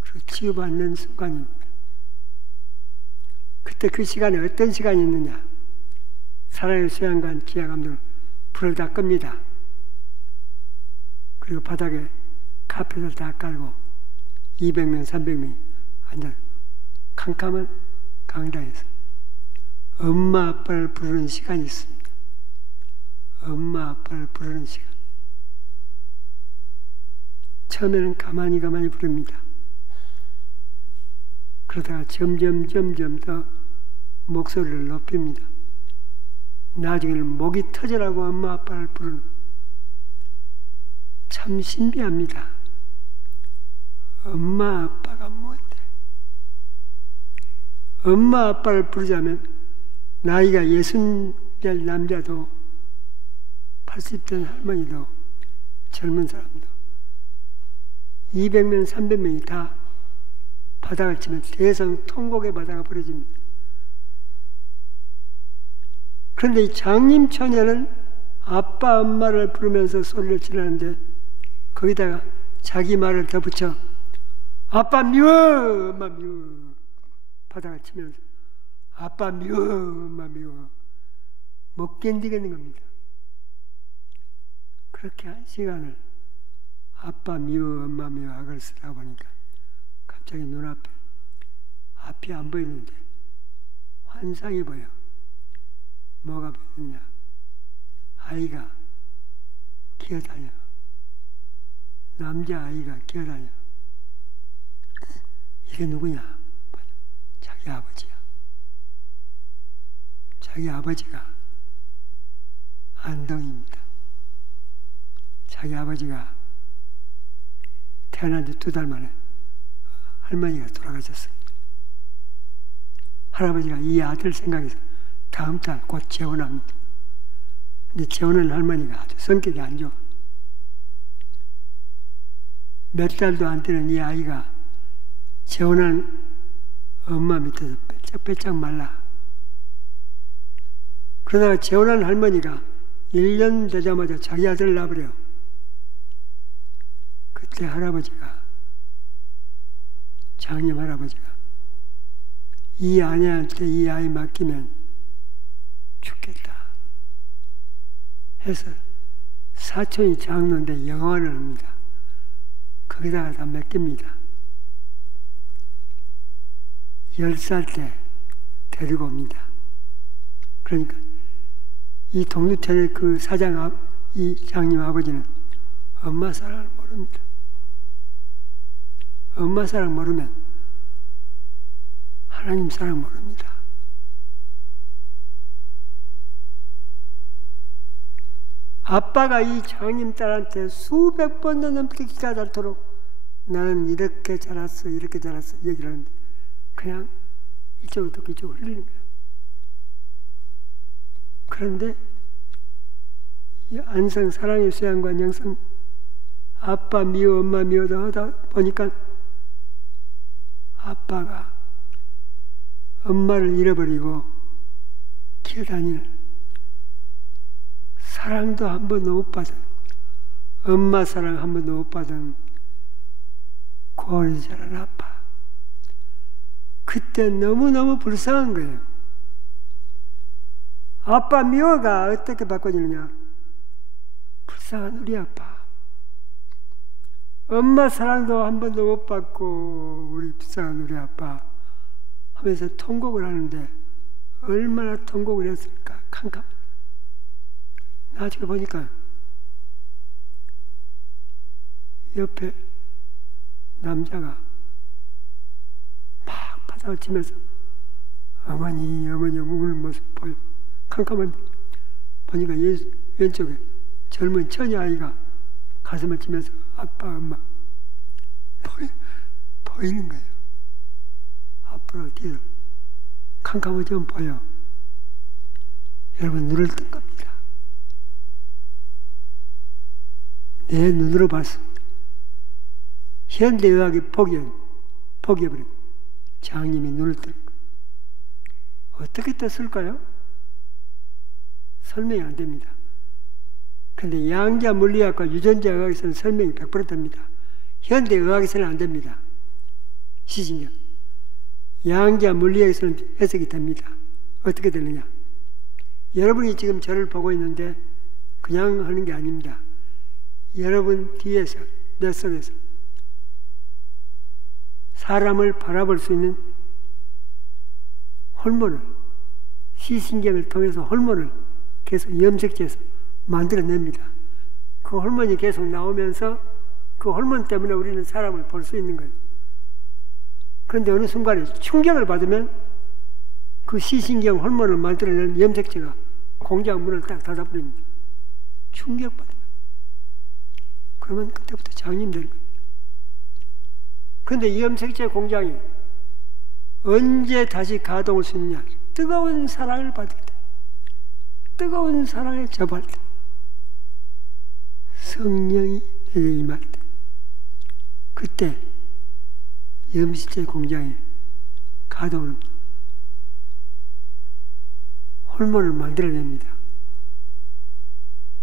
그 치유받는 순간입니다. 그때 그 시간에 어떤 시간이 있느냐? 사랑의 수양관 기하감독을 불을 다 끕니다. 그리고 바닥에 카펫을 다 깔고 200명, 300명이 앉아 캄캄한 강당에서 엄마 아빠를 부르는 시간이 있습니다. 엄마 아빠를 부르는 시간. 처음에는 가만히 부릅니다. 그러다가 점점 더 목소리를 높입니다. 나중에는 목이 터져라고 엄마 아빠를 부르는, 참 신비합니다. 엄마 아빠가 뭔데? 엄마 아빠를 부르자면 나이가 60될 남자도 80대 할머니도 젊은 사람도 200명, 300명이 다 바닥을 치면 대성통곡의 바다가 벌어집니다. 그런데 이 장님 처녀는 아빠 엄마를 부르면서 소리를 지르는데 거기다가 자기 말을 덧붙여 아빠 미워 엄마 미워 바닥을 치면서 아빠 미워 엄마 미워 못 견디겠는 겁니다. 그렇게 한 시간을 아빠 미워 엄마 미워 악을 쓰다 보니까 갑자기 눈앞에 앞이 안 보이는데 환상이 보여. 뭐가 보이느냐? 아이가 기어다녀. 남자아이가 기어다녀. 이게 누구냐? 자기 아버지야. 자기 아버지가 안동입니다. 자기 아버지가 태어난 지 2달 만에 할머니가 돌아가셨습니다. 할아버지가 이 아들 생각해서 다음 달 곧 재혼합니다. 근데 재혼한 할머니가 아주 성격이 안 좋아. 몇 달도 안 되는 이 아이가 재혼한 엄마 밑에서 빼짝빼짝 말라. 그러다가 재혼한 할머니가 1년 되자마자 자기 아들을 낳아버려. 그때 할아버지가, 장님 할아버지가 이 아내한테 이 아이 맡기면 죽겠다 해서 사촌이 장로인데 영화를 합니다. 거기다가 다 맡깁니다. 10살 때 데리고 옵니다. 그러니까 이 동두천의 그 사장, 이 장님 아버지는 엄마 사랑을 모릅니다. 엄마 사랑 모르면 하나님 사랑 모릅니다. 아빠가 이 장님 딸한테 수백 번도 넘게 기가 닳도록 나는 이렇게 자랐어 이렇게 자랐어 얘기를 하는데 그냥 이쪽으로 듣고 이쪽으로 흘리는 거예요. 그런데 이 안성 사랑의 수양관 영성 아빠 미워 엄마 미워도 하다 보니까 아빠가 엄마를 잃어버리고 기어다니는 사랑도 한 번도 못 받은 엄마 사랑 한 번도 못 받은 고아를 자란 아빠. 그때 너무너무 불쌍한 거예요. 아빠 미워가 어떻게 바꿔지느냐? 불쌍한 우리 아빠. 엄마 사랑도 한 번도 못 받고 우리 불쌍한 우리 아빠 하면서 통곡을 하는데 얼마나 통곡을 했을까? 캄캄. 나중에 보니까 옆에 남자가 막 바닥을 치면서 어머니 우는 모습 보여. 캄캄한데 보니까 왼쪽에 젊은 처녀 아이가 가슴을 치면서 아빠 엄마 보이는 거예요. 앞으로 뒤로 캄캄해지면 보여. 여러분 눈을 뜬 겁니다. 내 눈으로 봤습니다. 현대의학이 포기해버리고 장님이 눈을 뜨는 거예요. 어떻게 떴을까요? 설명이 안 됩니다. 그런데 양자 물리학과 유전자 의학에서는 설명이 100% 됩니다. 현대의학에서는 안 됩니다. 시신경. 양자 물리학에서는 해석이 됩니다. 어떻게 되느냐? 여러분이 지금 저를 보고 있는데 그냥 하는 게 아닙니다. 여러분 뒤에서 내 속에서 사람을 바라볼 수 있는 호르몬을 시신경을 통해서 호르몬을 계속 염색해서 만들어냅니다. 그 호르몬이 계속 나오면서 그 호르몬 때문에 우리는 사람을 볼 수 있는 거예요. 그런데 어느 순간에 충격을 받으면 그 시신경 호르몬을 만들어내는 염색체가 공장 문을 딱 닫아버립니다. 충격받아요. 그러면 그때부터 장님 되는 거예요. 그런데 이 염색체 공장이 언제 다시 가동할 수 있느냐? 뜨거운 사랑을 받을 때, 뜨거운 사랑에 접할 때, 성령이 내게 임할 때, 그때 염색체 공장이 가동을 합니다. 호르몬을 만들어냅니다.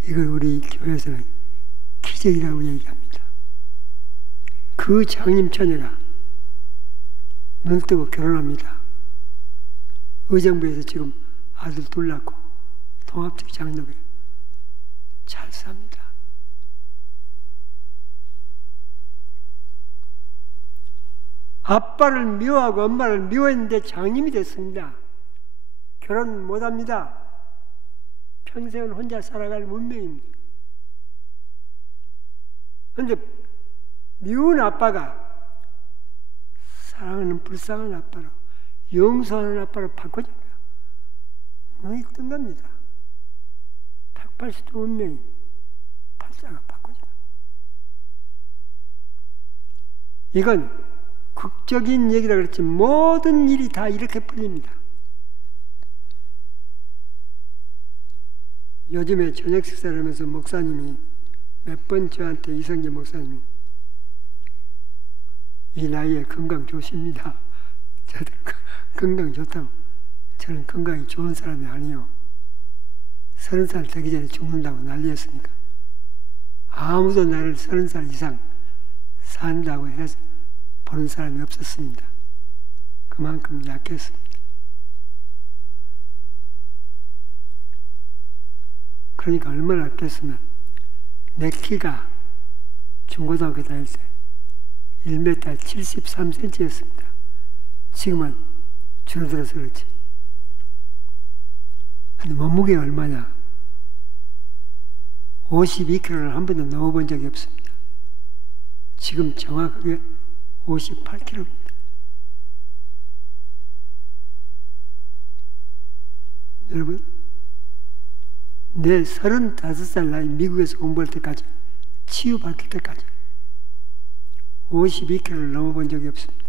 이걸 우리 교회에서는 기적이라고 얘기합니다. 그 장님 처녀가 눈 뜨고 결혼합니다. 의정부에서 지금 아들 둘 낳고 통합적 장로교회 잘 삽니다. 아빠를 미워하고 엄마를 미워했는데 장님이 됐습니다. 결혼 못합니다. 평생을 혼자 살아갈 운명입니다. 그런데 미운 아빠가 사랑하는 불쌍한 아빠로, 용서하는 아빠로 바꿔준 거예요. 눈이 뜬 겁니다. 180도 운명이 팔자가 바꿔준 거예요. 이건 극적인 얘기라 그랬지 모든 일이 다 이렇게 풀립니다. 요즘에 저녁 식사를 하면서 목사님이 몇 번 저한테 이성재 목사님이 이 나이에 건강 좋습니다. 저들 건강 좋다고. 저는 건강이 좋은 사람이 아니요. 30살 되기 전에 죽는다고 난리였으니까. 아무도 나를 30살 이상 산다고 해서 보는 사람이 없었습니다. 그만큼 약했습니다. 그러니까 얼마나 약했으면 내 키가 중고등학교 다닐 때 1m 73cm였습니다. 지금은 줄어들어서 그렇지. 근데 몸무게가 얼마냐? 52kg를 한 번도 넘어본 적이 없습니다. 지금 정확하게 58kg입니다. 여러분, 내 35살 나이 미국에서 공부할 때까지, 치유받을 때까지 52kg를 넘어본 적이 없습니다.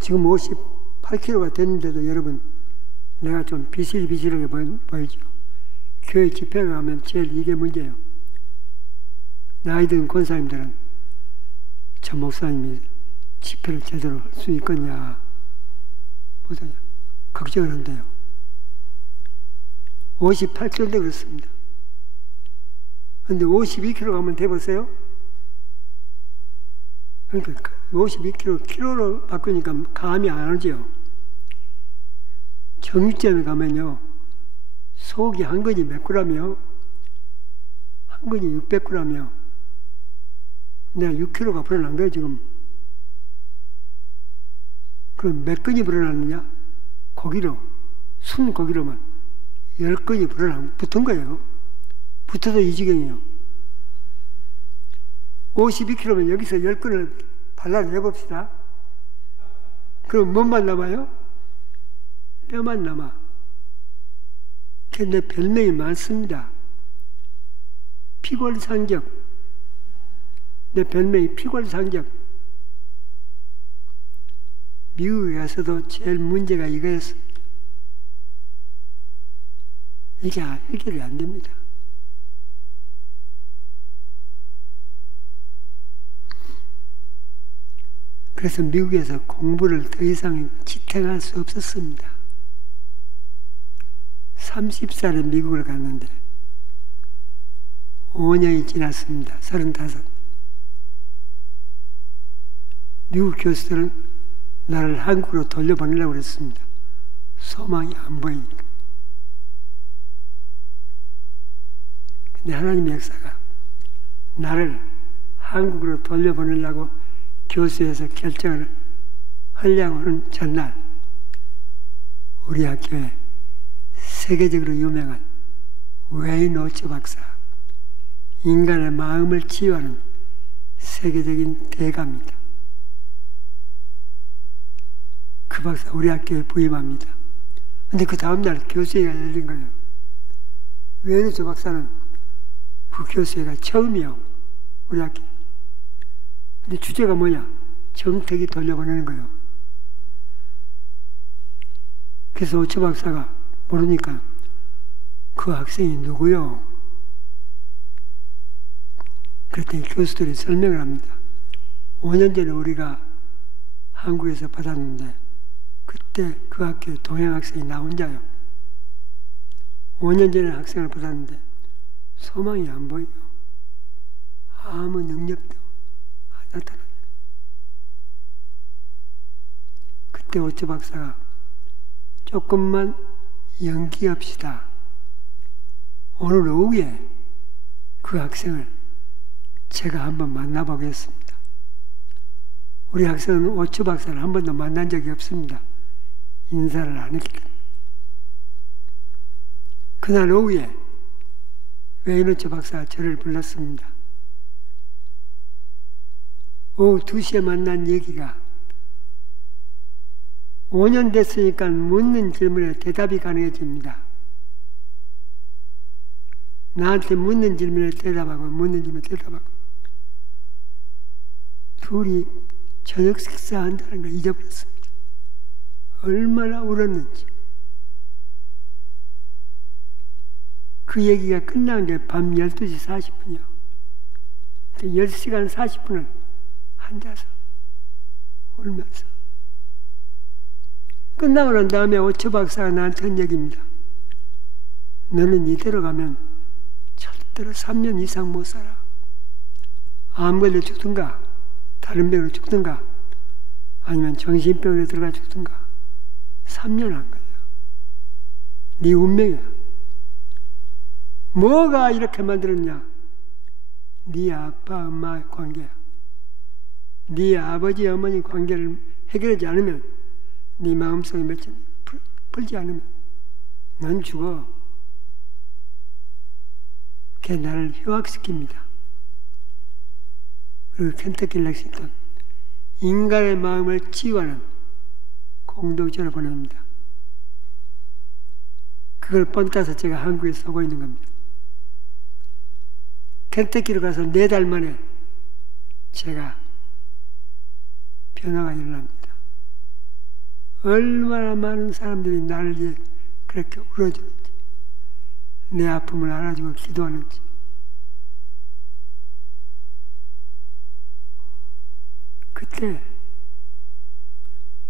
지금 58kg가 됐는데도 여러분, 내가 좀 비실비실하게 보이죠? 교회 집회에 가면 제일 이게 문제예요. 나이 든 권사님들은 저 목사님이 집회를 제대로 할 수 있겠냐, 보세요. 걱정을 한대요. 58kg인데 그렇습니다. 그런데 52kg 가면 돼보세요. 그러니까 52kg, 키로로 바꾸니까 감이 안 오죠. 정육점에 가면요, 소고기 한 근이 몇 g이요? 한 근이 600g이요. 내가 6kg가 불어난 거예요, 지금. 그럼 몇 근이 불어났느냐? 고기로, 순 고기로만 10근이 붙은 거예요. 붙어도 이 지경이에요. 52kg면 여기서 10근을 발라내봅시다. 그럼 뭐만 남아요? 뼈만 남아. 내 별명이 많습니다. 피골상적. 내 별명이 피골상적. 미국에 가서도 제일 문제가 이거였습니다. 이게 해결이 안 됩니다. 그래서 미국에서 공부를 더 이상 지탱할 수 없었습니다. 30살에 미국을 갔는데 5년이 지났습니다. 35. 미국 교수들은 나를 한국으로 돌려보내려고 그랬습니다. 소망이 안 보이니까. 근데 하나님의 역사가 나를 한국으로 돌려보내려고 교수에서 결정을 하려고 하는 전날, 우리 학교에 세계적으로 유명한 웨인 오츠 박사, 인간의 마음을 치유하는 세계적인 대가입니다. 그 박사 우리 학교에 부임합니다. 근데 그 다음날 교수회가 열린 거예요. 웨인 오츠 박사는 그 교수회가 처음이요, 우리 학교. 근데 주제가 뭐냐? 정택이 돌려보내는 거예요. 그래서 오츠 박사가 모르니까 그 학생이 누구요? 그랬더니 교수들이 설명을 합니다. 5년 전에 우리가 한국에서 받았는데 그때 그 학교에 동양학생이 나 혼자요. 5년 전에 학생을 받았는데 소망이 안 보여요. 아무 능력도 안 나타납니다. 그때 오처 박사가 조금만 연기합시다. 오늘 오후에 그 학생을 제가 한번 만나보겠습니다. 우리 학생은 오처 박사를 한 번도 만난 적이 없습니다. 인사를 안 했기 때문에. 그날 오후에 외인오처 박사가 저를 불렀습니다. 오후 2시에 만난 얘기가 5년 됐으니까 묻는 질문에 대답이 가능해집니다. 나한테 묻는 질문에 대답하고 묻는 질문에 대답하고 둘이 저녁 식사한다는 걸 잊어버렸습니다. 얼마나 울었는지. 그 얘기가 끝난 게 밤 12시 40분이요. 10시간 40분을 앉아서 울면서. 끝나고 난 다음에 오처 박사가 나한테 한 얘기입니다. 너는 이대로 가면 절대로 3년 이상 못 살아. 암 걸려 죽든가 다른 병으로 죽든가 아니면 정신병으로 들어가 죽든가 3년 안 걸려. 네 운명이야. 뭐가 이렇게 만들었냐? 네 아빠 엄마의 관계야. 네 아버지 어머니 관계를 해결하지 않으면 네 마음속에 맺힌 풀지 않으면 넌 죽어. 그게 나를 휴학시킵니다. 그리고 켄터키 렉싱턴 인간의 마음을 치유하는 공동체를 보냅니다. 그걸 뻔따서 제가 한국에 쓰고 있는 겁니다. 켄터키로 가서 4달 만에 제가 변화가 일어납니다. 얼마나 많은 사람들이 나를 위해 그렇게 울어주는지, 내 아픔을 알아주고 기도하는지.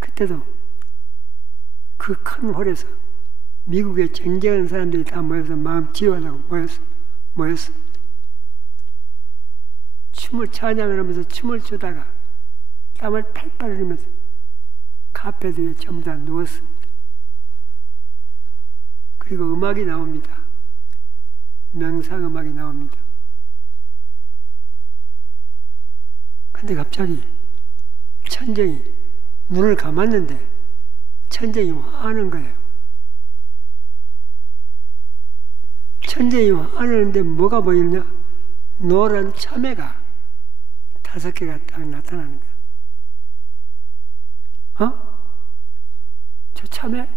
그때도 그 큰 홀에서 미국의 쟁쟁한 사람들이 다 모여서 마음 치유하려고 모였습니다. 춤을 찬양을 하면서 춤을 추다가 땀을 팔팔 흘리면서 카페 뒤에 전부 다 누웠습니다. 그리고 음악이 나옵니다. 명상음악이 나옵니다. 근데 갑자기 천정이 눈을 감았는데 천정이 화하는 거예요. 천정이 화하는데 뭐가 보이느냐? 노란 참외가 5개가 딱 나타나는 거야. 저 참외?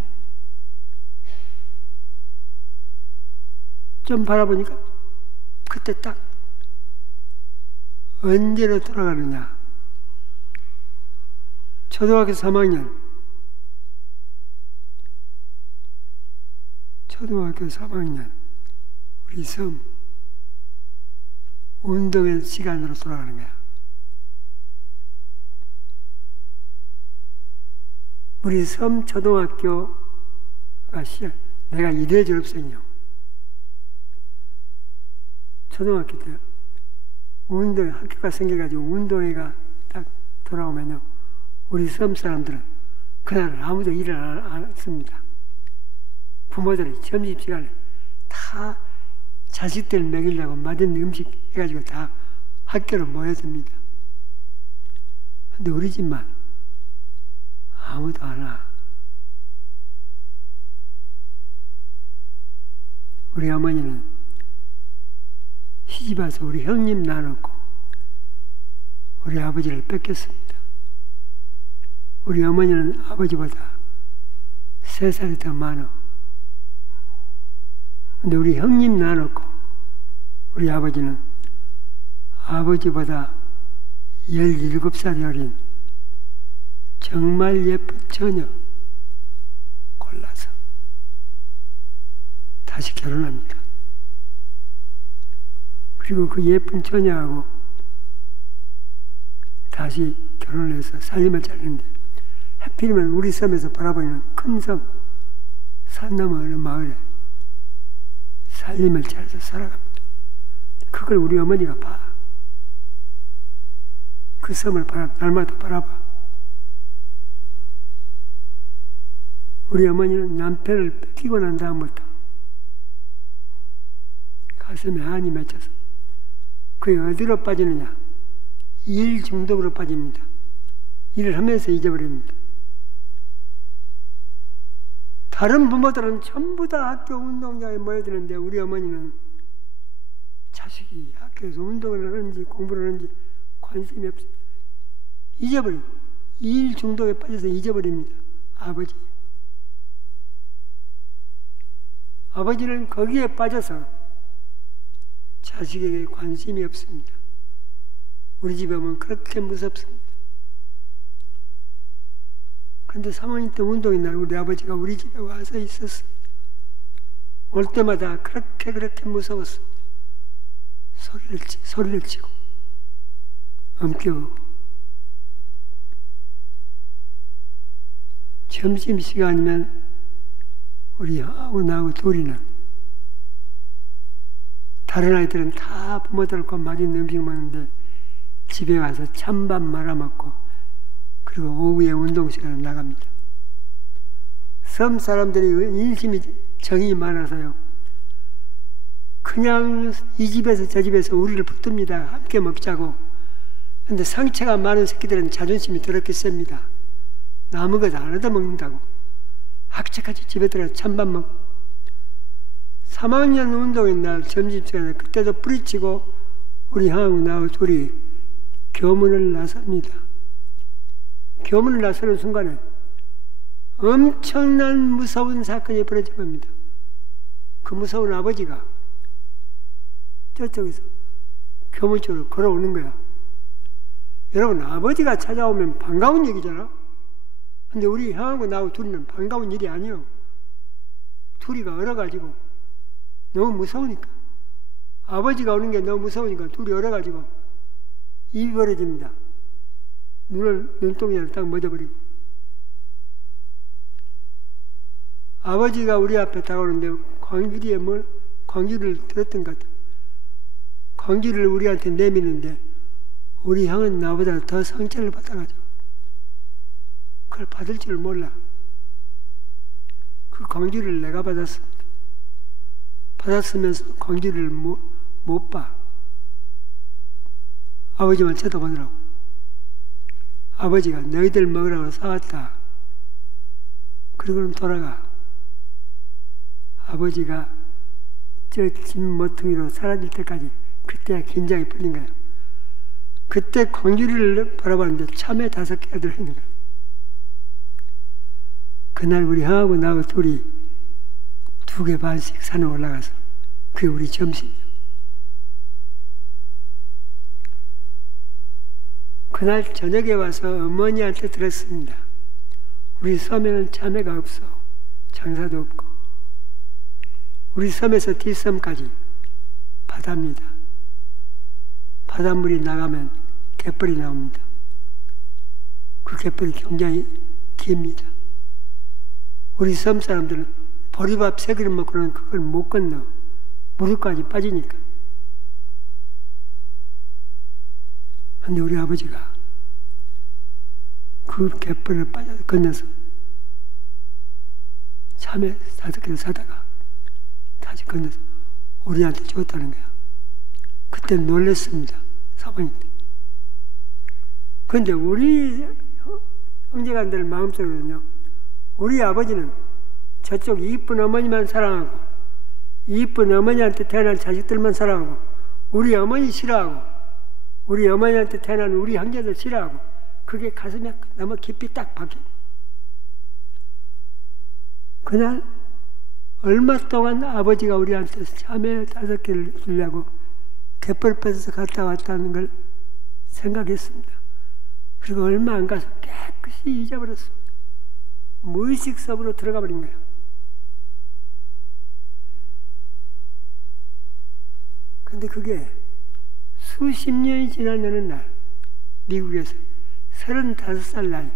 좀 바라보니까 그때 딱 언제로 돌아가느냐? 초등학교 3학년 우리 섬 운동회 시간으로 돌아가는 거야. 우리 섬 초등학교가 내가 1회 졸업생이요. 초등학교 때 학교가 생겨가지고 운동회가 딱 돌아오면요, 우리 섬 사람들은 그날 아무도 일을 안 했습니다. 부모들이 점심시간에 다 자식들 먹이려고 맛있는 음식 해가지고 다 학교로 모여듭니다. 근데 우리 집만 아무도 안 와. 우리 어머니는 시집와서 우리 형님 나눴고 우리 아버지를 뺏겼습니다. 우리 어머니는 아버지보다 3살이 더 많아. 근데 우리 형님 나눴고 우리 아버지는 아버지보다 17살이 어린 정말 예쁜 처녀 골라서 다시 결혼합니다. 그리고 그 예쁜 처녀하고 다시 결혼을 해서 살림을 차리는데 하필이면 우리 섬에서 바라보이는 큰 섬, 산 너머 어느 마을에 살림을 잘해서 살아갑니다. 그걸 우리 어머니가 봐. 그 섬을 날마다 바라봐. 우리 어머니는 남편을 뺏기고 난 다음부터 가슴에 한이 맺혀서 그게 어디로 빠지느냐? 일 중독으로 빠집니다. 일을 하면서 잊어버립니다. 다른 부모들은 전부 다 학교 운동장에 모여드는데 우리 어머니는 자식이 학교에서 운동을 하는지 공부를 하는지 관심이 없습니다. 잊어버립니다. 일 중독에 빠져서 잊어버립니다. 아버지는 거기에 빠져서 자식에게 관심이 없습니다. 우리 집에 오면 그렇게 무섭습니다. 그런데 사모님 때 운동의 날 우리 아버지가 우리 집에 와서 있었습니다. 올 때마다 그렇게 무서웠습니다. 소리를 치고 엄격하고 점심시간이면 우리 형하고 나하고 둘이는 다른 아이들은 다 부모들과 맛있는 음식 먹는데 집에 와서 찬밥 말아먹고 그리고 오후에 운동시간에 나갑니다. 섬 사람들이 인심이 정이 많아서요. 그냥 이 집에서 저 집에서 우리를 붙듭니다. 함께 먹자고. 근데 상처가 많은 새끼들은 자존심이 더럽게 셉니다. 남은 거 다 안 얻어먹는다고. 학책같이 집에 들어가서 찬밥 먹고 3학년 운동의 날 점심시간에 그때도 뿌리치고 우리 형하고 나하고 둘이 교문을 나섭니다. 교문을 나서는 순간에 엄청난 무서운 사건이 벌어진 겁니다. 그 무서운 아버지가 저쪽에서 교문 쪽으로 걸어오는 거야. 여러분, 아버지가 찾아오면 반가운 얘기잖아. 근데 우리 형하고 나하고 둘이는 반가운 일이 아니요. 둘이가 얼어가지고 너무 무서우니까, 아버지가 오는 게 너무 무서우니까 둘이 얼어가지고 입이 벌어집니다. 눈동자를 딱 멎어버리고. 아버지가 우리 앞에 다가오는데 광주리를 들었던 것 같아요. 광주리를 우리한테 내미는데 우리 형은 나보다 더 상처를 받아가지고 그걸 받을 줄 몰라. 그 광주리를 내가 받았습니다. 받았으면서 광주리를 못 봐. 아버지만 쳐다보느라고. 아버지가 너희들 먹으라고 사왔다. 그리고는 돌아가. 아버지가 저 집 모퉁이로 사라질 때까지 그때야 긴장이 풀린 거야. 그때 광주리를 바라봤는데 참외 5개가 들어있는 거야. 그날 우리 형하고 나하고 둘이 2개 반씩 산에 올라가서 그게 우리 점심이요. 그날 저녁에 와서 어머니한테 들었습니다. 우리 섬에는 참외가 없어. 장사도 없고. 우리 섬에서 뒷섬까지 바다입니다. 바닷물이 나가면 갯벌이 나옵니다. 그 갯벌이 굉장히 깁니다. 우리 섬 사람들은 보리밥 3그릇 먹고는 그걸 못 건너. 무릎까지 빠지니까. 근데 우리 아버지가 그 갯벌을 건너서 참외 5개를 사다가 다시 건너서 우리한테 줬다는 거야. 그때 놀랐습니다. 사모님. 그런데 우리 형제간들 마음속으로는요, 우리 아버지는 저쪽 이쁜 어머니만 사랑하고 이쁜 어머니한테 태어난 자식들만 사랑하고 우리 어머니 싫어하고 우리 어머니한테 태어난 우리 형제들 싫어하고 그게 가슴에 너무 깊이 딱 박혀. 그날 얼마 동안 아버지가 우리한테 참외 5개를 주려고 갯벌 뺏어서 갔다 왔다는 걸 생각했습니다. 그리고 얼마 안 가서 깨끗이 잊어버렸습니다. 무의식 속으로 들어가 버린 거예요. 근데 그게 수십 년이 지난 어느 날 미국에서 35살 나이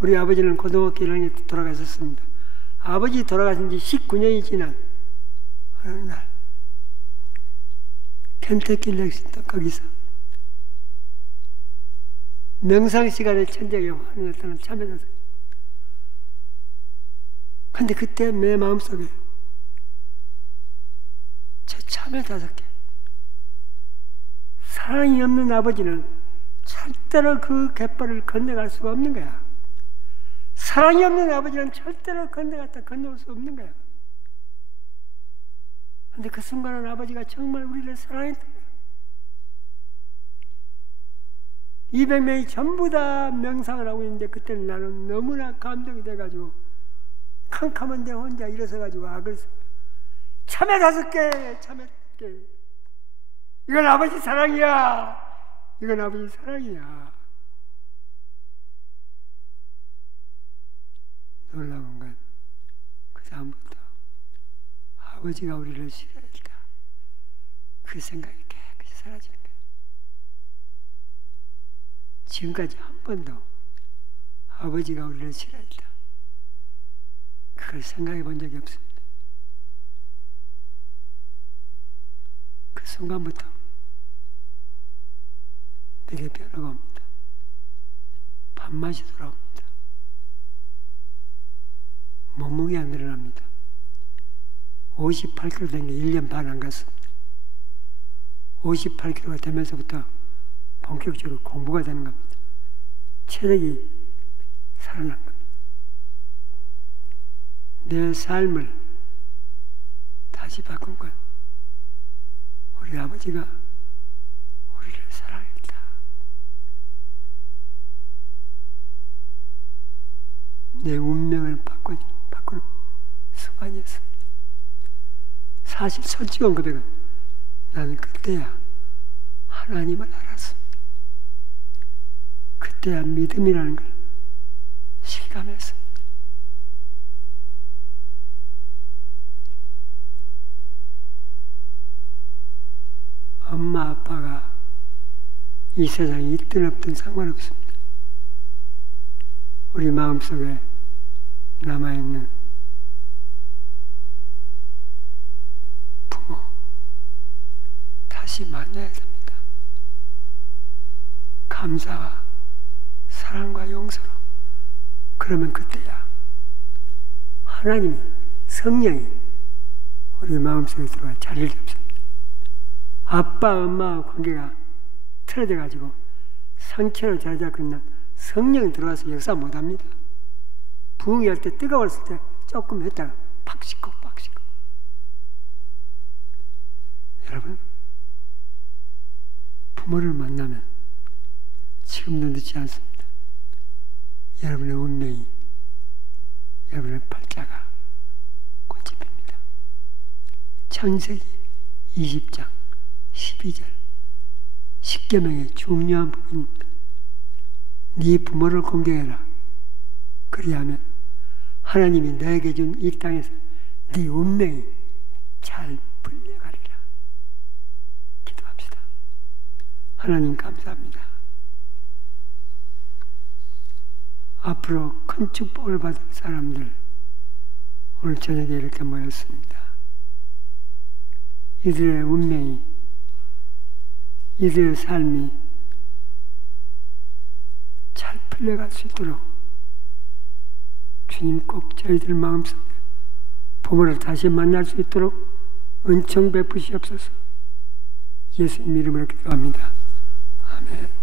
우리 아버지는 고등학교 1학년 때 돌아가셨습니다. 아버지 돌아가신 지 19년이 지난 어느 날 켄터키 렉싱턴 거기서 명상 시간에 천장에 화면에 참여해서 근데 그때 내 마음속에 저 참여 5개 사랑이 없는 아버지는 절대로 그 갯벌을 건너갈 수가 없는 거야. 사랑이 없는 아버지는 절대로 건너올 수 없는 거야. 근데 그 순간은 아버지가 정말 우리를 사랑했던 거야. 200명이 전부 다 명상을 하고 있는데 그때는 나는 너무나 감동이 돼가지고 캄캄한데 혼자 일어서가지고 그래서 참외 5개, 참외 5개. 이건 아버지 사랑이야. 이건 아버지 사랑이야. 놀라운 건 그 다음부터 아버지가 우리를 싫어했다. 그 생각이 깨끗이 사라지는 거예요. 지금까지 한 번도 아버지가 우리를 싫어했다. 그걸 생각해 본 적이 없습니다. 그 순간부터 내게 변화가 옵니다. 밥맛이 돌아옵니다. 몸무게가 늘어납니다. 58kg 된 게 1년 반 안 갔습니다. 58kg가 되면서부터 본격적으로 공부가 되는 겁니다. 체력이 살아난 겁니다. 내 삶을 다시 바꾼 건 우리 아버지가 우리를 사랑했다. 내 운명을 바꾸는 순간이었습니다. 사실 솔직한 고백은 나는 그때야 하나님을 알았습니다. 그때야 믿음이라는 걸 실감했습니다. 엄마 아빠가 이 세상에 있든 없든 상관없습니다. 우리 마음속에 남아있는 부모 다시 만나야 됩니다. 감사와 사랑과 용서로. 그러면 그때야 하나님이, 성령이 우리 마음속에 들어와 자리를 잡습니다. 아빠 엄마와 관계가 틀어져 가지고 상처로 자리 잡고 있는 성령이 들어와서 역사 못합니다. 부흥이 할 때 뜨거웠을 때 조금 했다가 팍 씻고 팍 씻고. 여러분, 부모를 만나면 지금도 늦지 않습니다. 여러분의 운명이, 여러분의 팔자가 꽃이 핍니다. 창세기 20장 12절 십계명의 중요한 부분입니다. 네 부모를 공경해라. 그리하면 하나님이 너에게 준 이 땅에서 네 운명이 잘 풀려가리라. 기도합시다. 하나님 감사합니다. 앞으로 큰 축복을 받을 사람들 오늘 저녁에 이렇게 모였습니다. 이들의 운명이, 이들의 삶이 잘 풀려갈 수 있도록 주님 꼭 저희들 마음속에 부모를 다시 만날 수 있도록 은총 베푸시옵소서. 예수님 이름으로 기도합니다. 아멘.